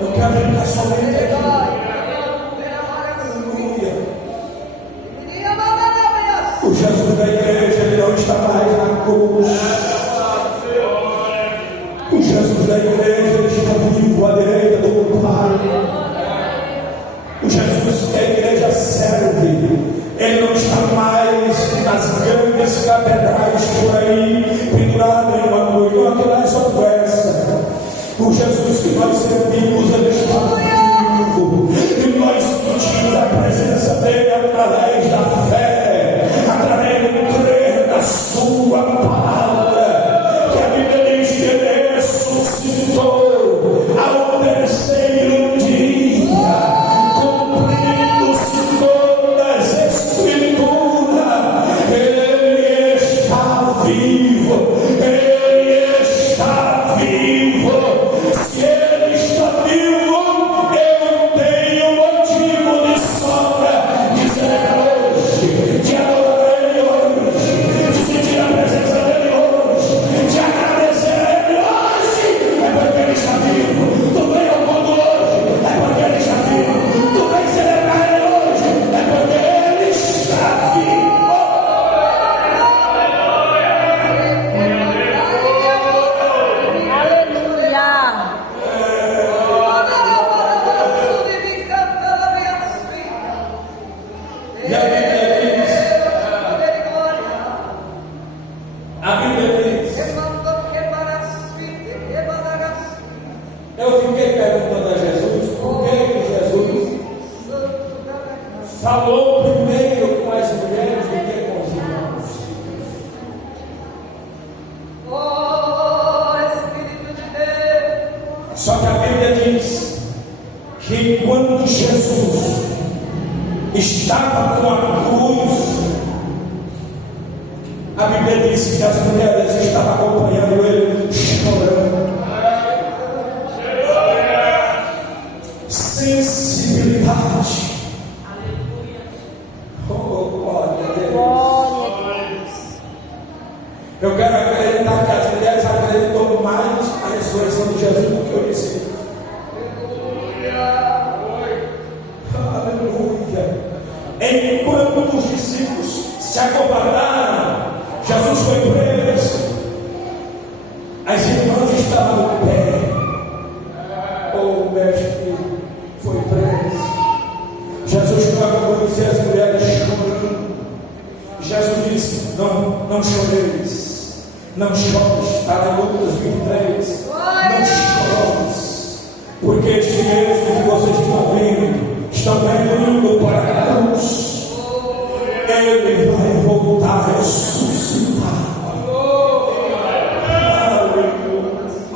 Eu quero ficar somente aqui. Aleluia. O Jesus da igreja, ele não está mais na cruz. O Jesus da igreja, ele está vivo à direita do Pai. O Jesus que a igreja serve, ele não está mais nas grandes catedrais por aí, pendurado em uma cruz. Não, aquilo é só conversa. O Jesus que nós servimos, ele está vivo. E nós sentimos a presença dele através da fé, através do crer na sua palavra. Que a Bíblia diz que ele ressuscitou ao terceiro dia, cumprindo-se todas as Escrituras. Ele está vivo. Ele está vivo. Se ele está vivo, eu tenho motivo de sobra de celebrar hoje, de adorar ele hoje, de sentir a presença dele hoje, de agradecer a ele hoje. É porque ele está vivo. Tu vem ao mundo hoje, é porque ele está vivo. Tu vem celebrar ele hoje, é porque ele está vivo. E a Bíblia diz, eu fiquei perguntando a Jesus, por que Jesus falou primeiro com as mulheres do que com os irmãos? Só que a Bíblia diz que quando Jesus estava com a cruz, a Bíblia diz que as mulheres estavam acompanhando ele, chorando. Sensibilidade. Oh, glória a Deus. Eu quero acreditar que as mulheres acreditam mais na ressurreição de Jesus do que eu disse. Aleluia. Enquanto os discípulos se acovardaram, Jesus foi preso. As irmãs estavam no pé. O mestre foi preso. Jesus clamou e as mulheres chorando. Jesus disse: não choreis. Não chores. Está na Lucas 23. Não chores. Porque este mesmo que vocês estão vendo indo para a cruz, ele vai voltar a ressuscitar.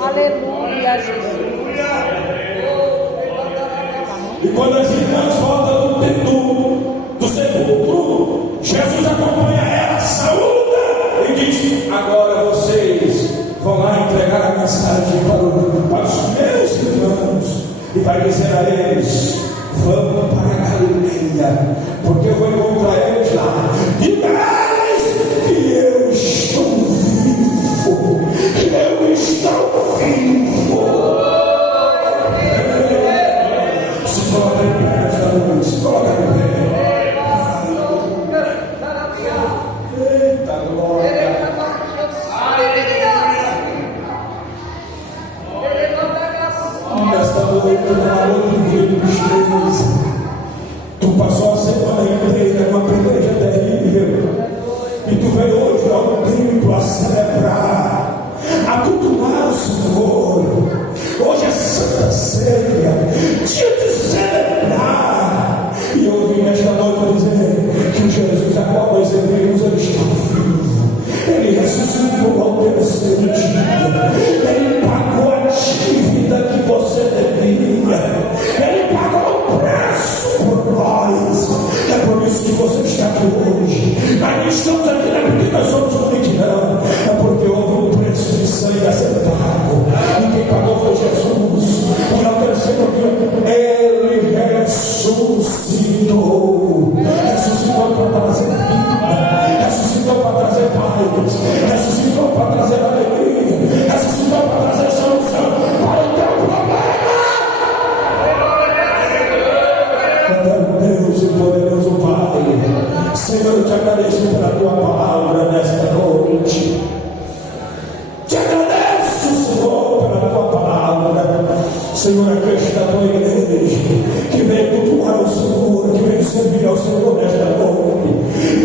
Aleluia, Jesus. E quando as irmãs voltam do sepulcro, Jesus acompanha ela, saúda e diz: agora vocês vão lá entregar a mensagem para os meus irmãos, e vai dizer a eles: vamos para a Galileia, porque eu vou encontrar eles lá. Diga a eles que eu estou vivo. Eu estou vivo. Se coloca em pé nesta noite. Se coloca em pé. Eita glória. Nesta noite, na noite de tristeza, tu passou a semana inteira uma peleja terrível, e tu veio hoje ao templo a celebrar, a cultuar o Senhor. Hoje é Santa Ceia, dia de celebrar. E eu vim nesta noite dizer que Jesus, a qual nós servimos, ele está vivo. Ele ressuscitou ao terceiro dia. Ele pagou a dívida que você devia. Ele pagou o preço por nós. É por isso que você está aqui hoje. Mas não estamos aqui não é porque nós somos bonitos, não. É porque houve um preço de sangue a ser pago. E quem pagou foi Jesus. E ao terceiro dia, ele ressuscitou. Ressuscitou para trazer vida. Ressuscitou para trazer paz. Ressuscitou para trazer alegria. Ressuscitou para trazer solução para o teu problema. Senhor, a crente da tua igreja, que vem cultuar o Senhor, que vem servir ao Senhor nesta noite.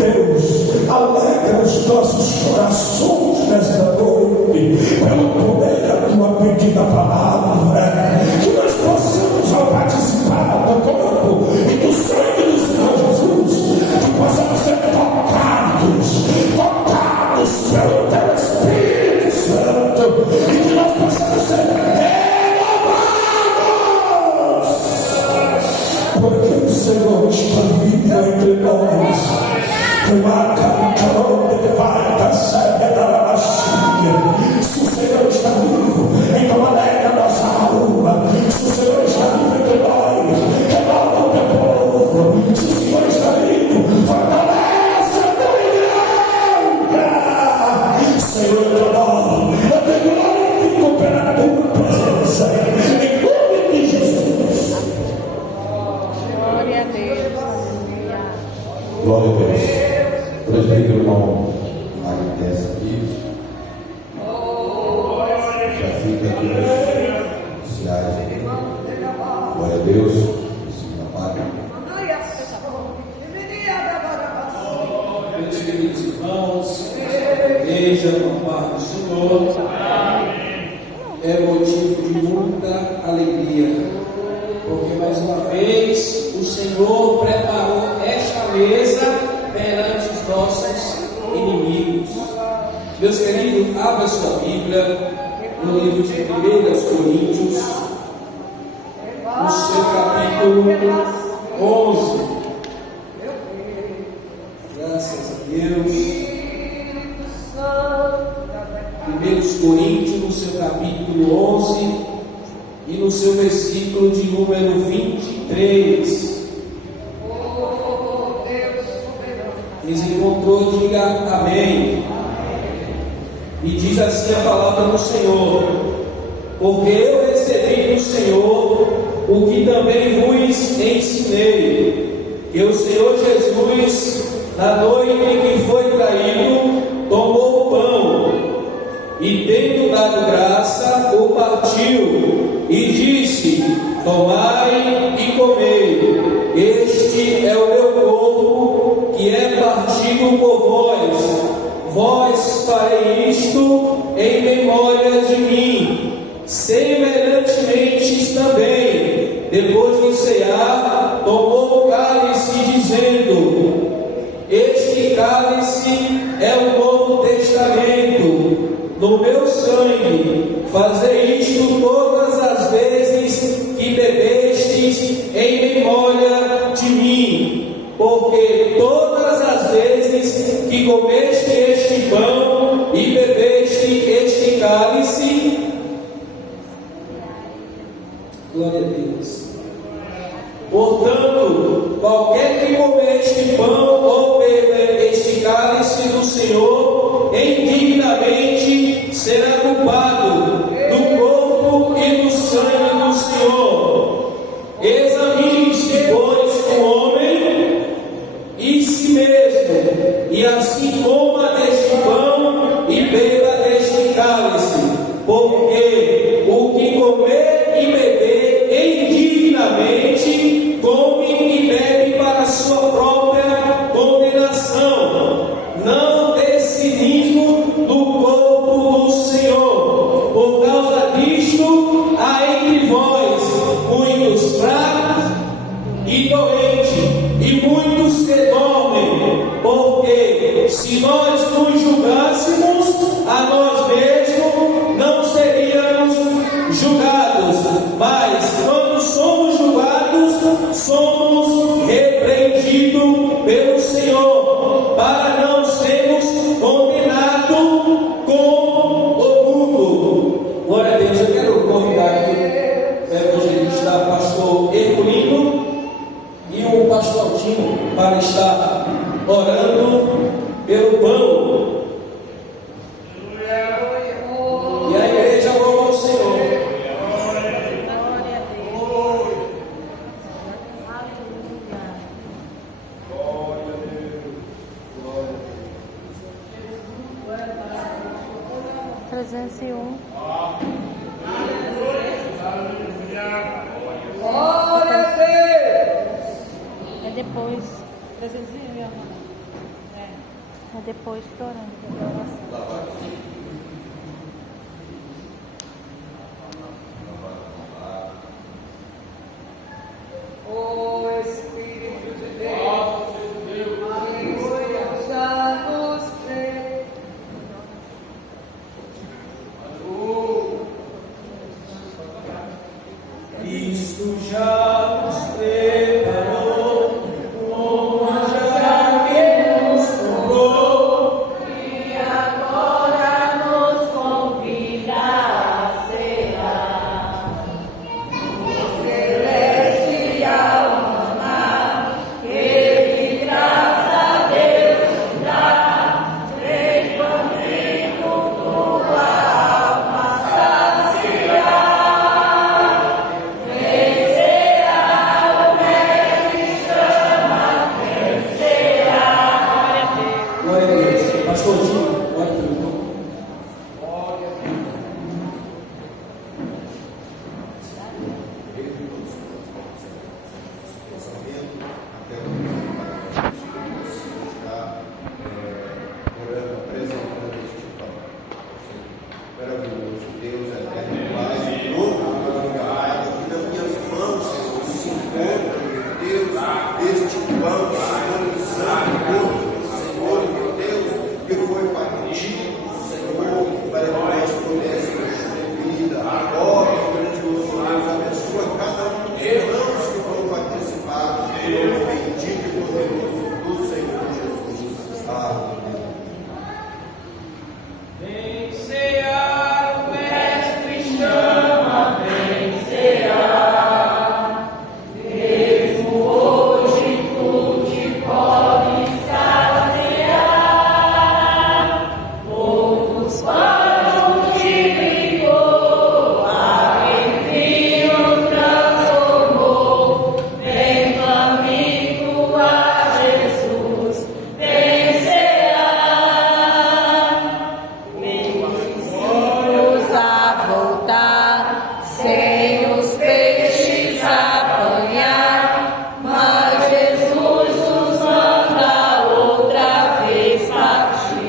Deus, alegra os nossos corações nesta noite, pelo poder da tua bendita palavra, que nós possamos, ao participar do corpo e do sangue do Senhor Jesus, que possamos ser tocados pelo teu Espírito Santo, e que nós possamos ser renovados, porque o Senhor está vivo entre nós. Se o Senhor está vivo, então alegra a nossa alma. Se o Senhor está vivo entre nós, renova o teu povo. Se o Senhor está vivo, fortalece a tua igreja. Senhor, eu te glorifico pela tua presença, em nome de Jesus. Glória a Deus. Glória a Deus. Presbítero irmão Agnes aqui. Já fica aqui os iniciais aqui. Glória a Deus. Ensina a Padre. Meus queridos irmãos, igreja, com a paz do Senhor, é motivo de muita alegria, porque mais uma vez o Senhor preparou esta mesa perante os nossos inimigos. Meus queridos, abra sua Bíblia no livro de 1 Coríntios, no seu capítulo 11. Graças a Deus. 1 Coríntios, no seu capítulo 11 e no seu versículo de número 23. Quem se encontrou, diga amém. E diz assim a palavra do Senhor: porque eu recebi do Senhor o que também vos ensinei, que o Senhor Jesus, na noite em que foi traído, tomou o pão e, tendo dado graça, o partiu e disse: tomai e comei, este é o meu corpo, que é partido por vós. Vós farei isto em memória de mim. Semelhantemente também, depois de cear, tomou o cálice, dizendo: este cálice é o Novo Testamento no meu sangue. Fazei isto todas as vezes que bebestes em memória de mim. Porque todas as vezes que comeste este pão e bebeste este cálice, glória a Deus. Portanto, qualquer que comer este pão ou beber este cálice do Senhor indignamente será culpado do corpo e do sangue do Senhor. Examine-se, pois, o homem e si mesmo, e assim coma deste pão e beba deste cálice, porque o que comer e beber indignamente, come e bebe para sua própria condenação, não dê cinismo do corpo do Senhor. Por causa disto, há entre vós muitos fracos e doentes, e muitos que dormem, porque se nós nos julgássemos a nós mesmos, não seríamos julgados, mas quando somos julgados, somos repreendidos pelo Senhor, para não sermos condenados com o mundo. Glória a Deus. Eu quero convidar aqui o evangelista pastor Herculino e o pastor Altinho para estar orando pelo pão. E a igreja louva o Senhor. Glória a Deus. É depois. Presenzinho, minha irmã. É depois orando. O Espírito de Deus, aleluia, já nos vê. Cristo já nos preparou, uma já que nos comprou. E agora nos convida a cear. O celestial maná, que de graça a Deus dá, vem comigo tua alma saciar. Glória a Deus. Pastorzinho, pode perguntar. Orando, apresentando este pão. Maravilhoso, Deus eterno, Pai, louco, obrigado, que nas minhas mãos, Senhor, se encontra, meu Deus, este pão, simbolizando o corpo do Senhor, meu Deus, que foi partido, Senhor, para que nós pudéssemos ter vida. Ora, grandioso Deus, abençoa cada um dos irmãos que vão participar, Senhor, bendito e poderoso do Senhor Jesus. Amém. Vem cear, o Mestre chama, vem cear. Mesmo hoje tu te podes saciar. Poucos pães multiplicou, a quem vinho transformou. Vem faminto a Jesus, vem cear. Meus a voltar, sem os peixes apanhar, mas Jesus nos manda outra vez partir.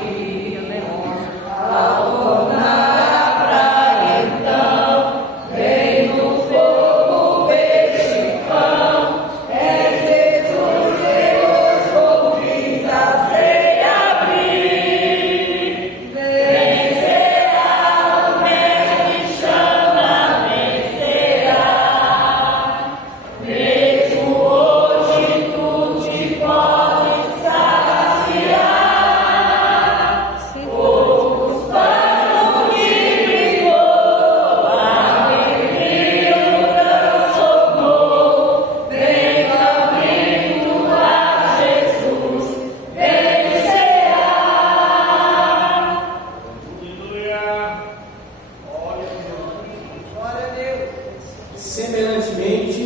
Ao tornar a praia então, vem no fogo peixe e pão. É Jesus que nos convida a ceia abrir. Vem cear, o Mestre chama, vem cear. Mesmo hoje tu te podes saciar. Poucos pães multiplicou, a quem vinho transformou. Vem faminto a Jesus, vem cear. Glória a Deus. Semelhantemente,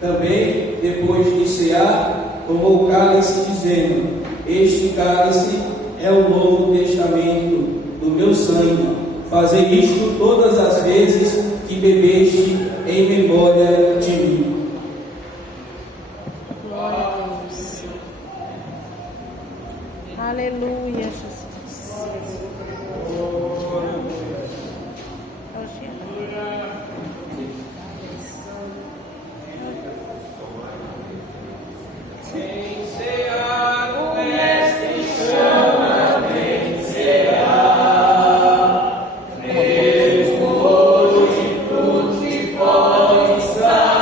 também, depois de cear, tomou o cálice, dizendo: Este cálice é o novo testamento do meu sangue. Fazei isto todas as vezes que bebeste em memória de mim. Glória a Deus. Aleluia, Jesus. Sem cear, o Mestre chama, vem cear. Mesmo hoje tu te podes saciar.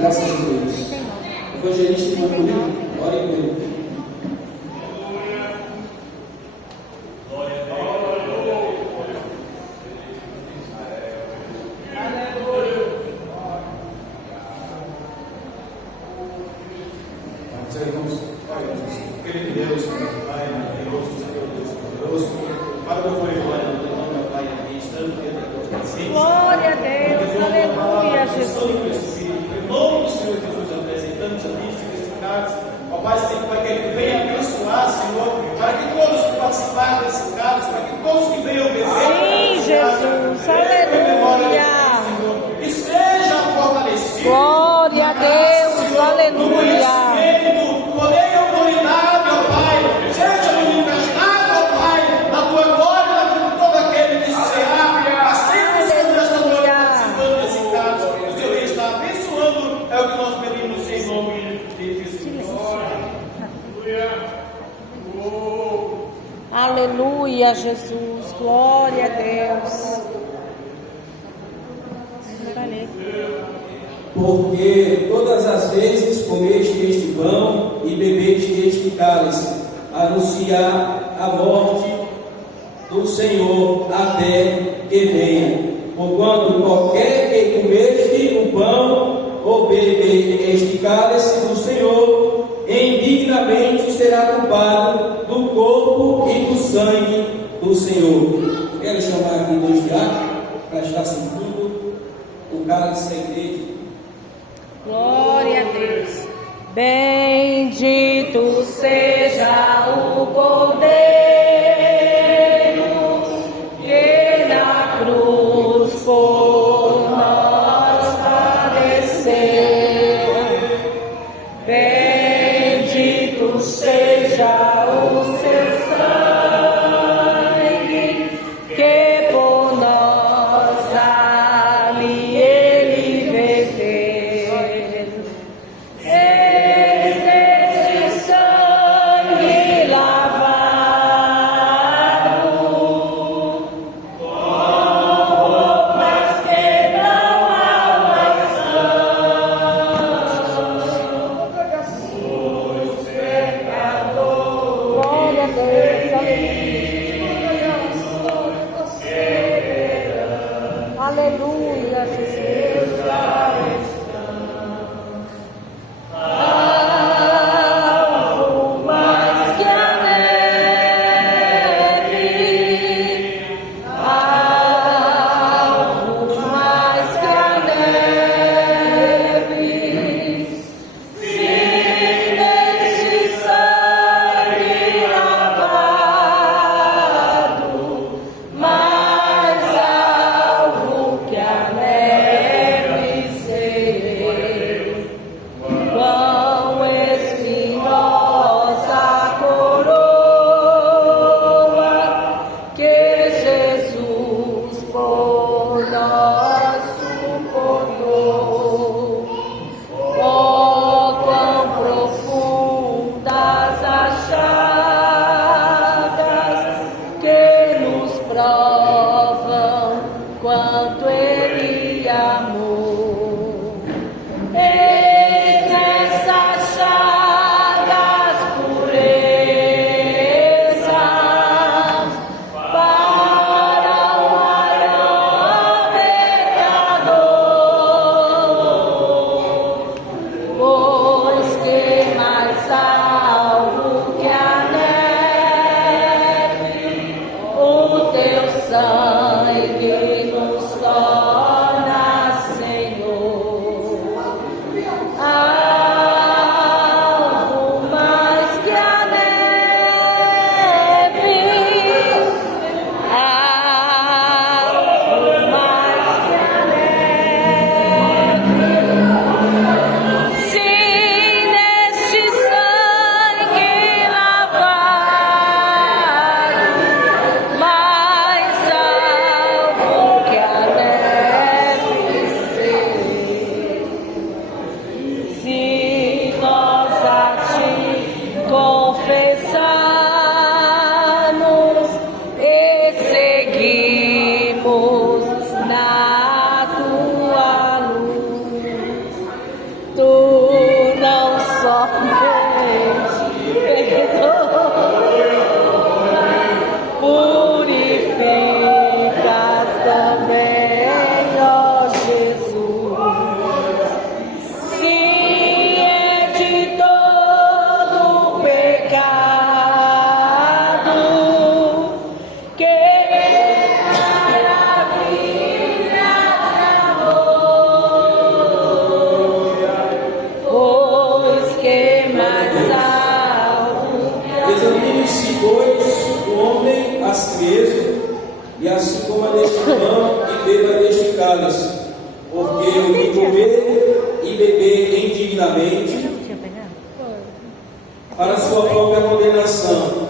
Graças a Deus. Evangelista irmão Murilo, ore comigo. Glória a Deus, aleluia, Jesus. Em nome do Senhor Jesus, apresentamos a lista desses casos, ó Pai, Senhor, para que Ele venha abençoar, Senhor, para que todos que participarem desses casos, para que todos que venham beber, Sim, Jesus, aleluia. e seja fortalecido. Glória a Deus, aleluia. Conhecimento, poder e autoridade, ó Pai, seja manifestado, ó Pai, na tua glória, na vida de todo aquele que se abre, assim como o Senhor já está participando desse caso, o Senhor está abençoando, é o que nós pedimos em nome de Jesus. Aleluia, Jesus, glória a Deus. Porque todas as vezes comeste este pão e bebeste este cálice, anunciar a morte do Senhor até que venha. Porquanto qualquer que comeste o pão ou beber este cálice do Senhor, indignamente será culpado do corpo e do sangue do Senhor. Quero chamar aqui dois diáconos para estar servindo o cálice da igreja. Glória a Deus. Bendito seja o Cordeiro que na cruz por nós padeceu. Bendito seja o seu sangue que por nós ali ele verteu. Eis nesse sangue lavado cálice, porque o que comer e beber indignamente para sua própria condenação,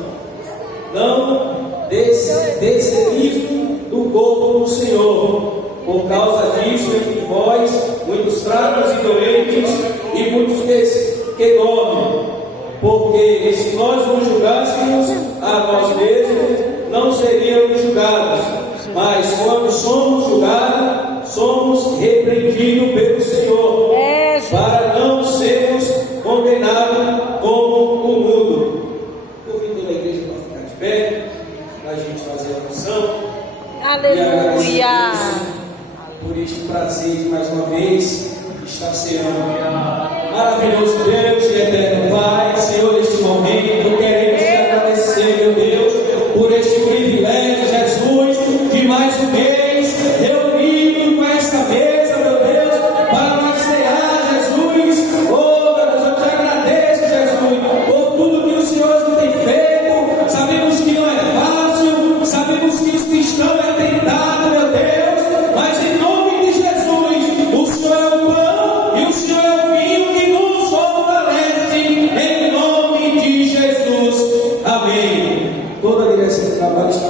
não desserviço do corpo do Senhor. Por causa disso, entre vós, muitos fracos e doentes, e muitos que dormem. Porque se nós nos julgássemos a nós mesmos, não seríamos julgados. Mas quando somos julgados, somos repreendidos pelo Senhor, para não sermos condenados como o mundo. Convido a igreja para ficar de pé, para a gente fazer a oração. Aleluia! Por este prazer de mais uma vez estar sendo maravilhoso Deus e eterno Pai. Senhor, neste momento queremos te agradecer, meu Deus, por este privilégio, Jesus, de mais um mês reunido com esta mesa, meu Deus, para nós cear, Jesus. Oh, meu Deus, eu te agradeço, Jesus, por tudo que o Senhor tem feito. Sabemos que não é fácil, sabemos que os cristãos é tentado, meu Deus, mas em nome de Jesus, o Senhor é o pão e o Senhor é o vinho que nos fortalece, em nome de Jesus. Amém. Toda a direção do trabalho está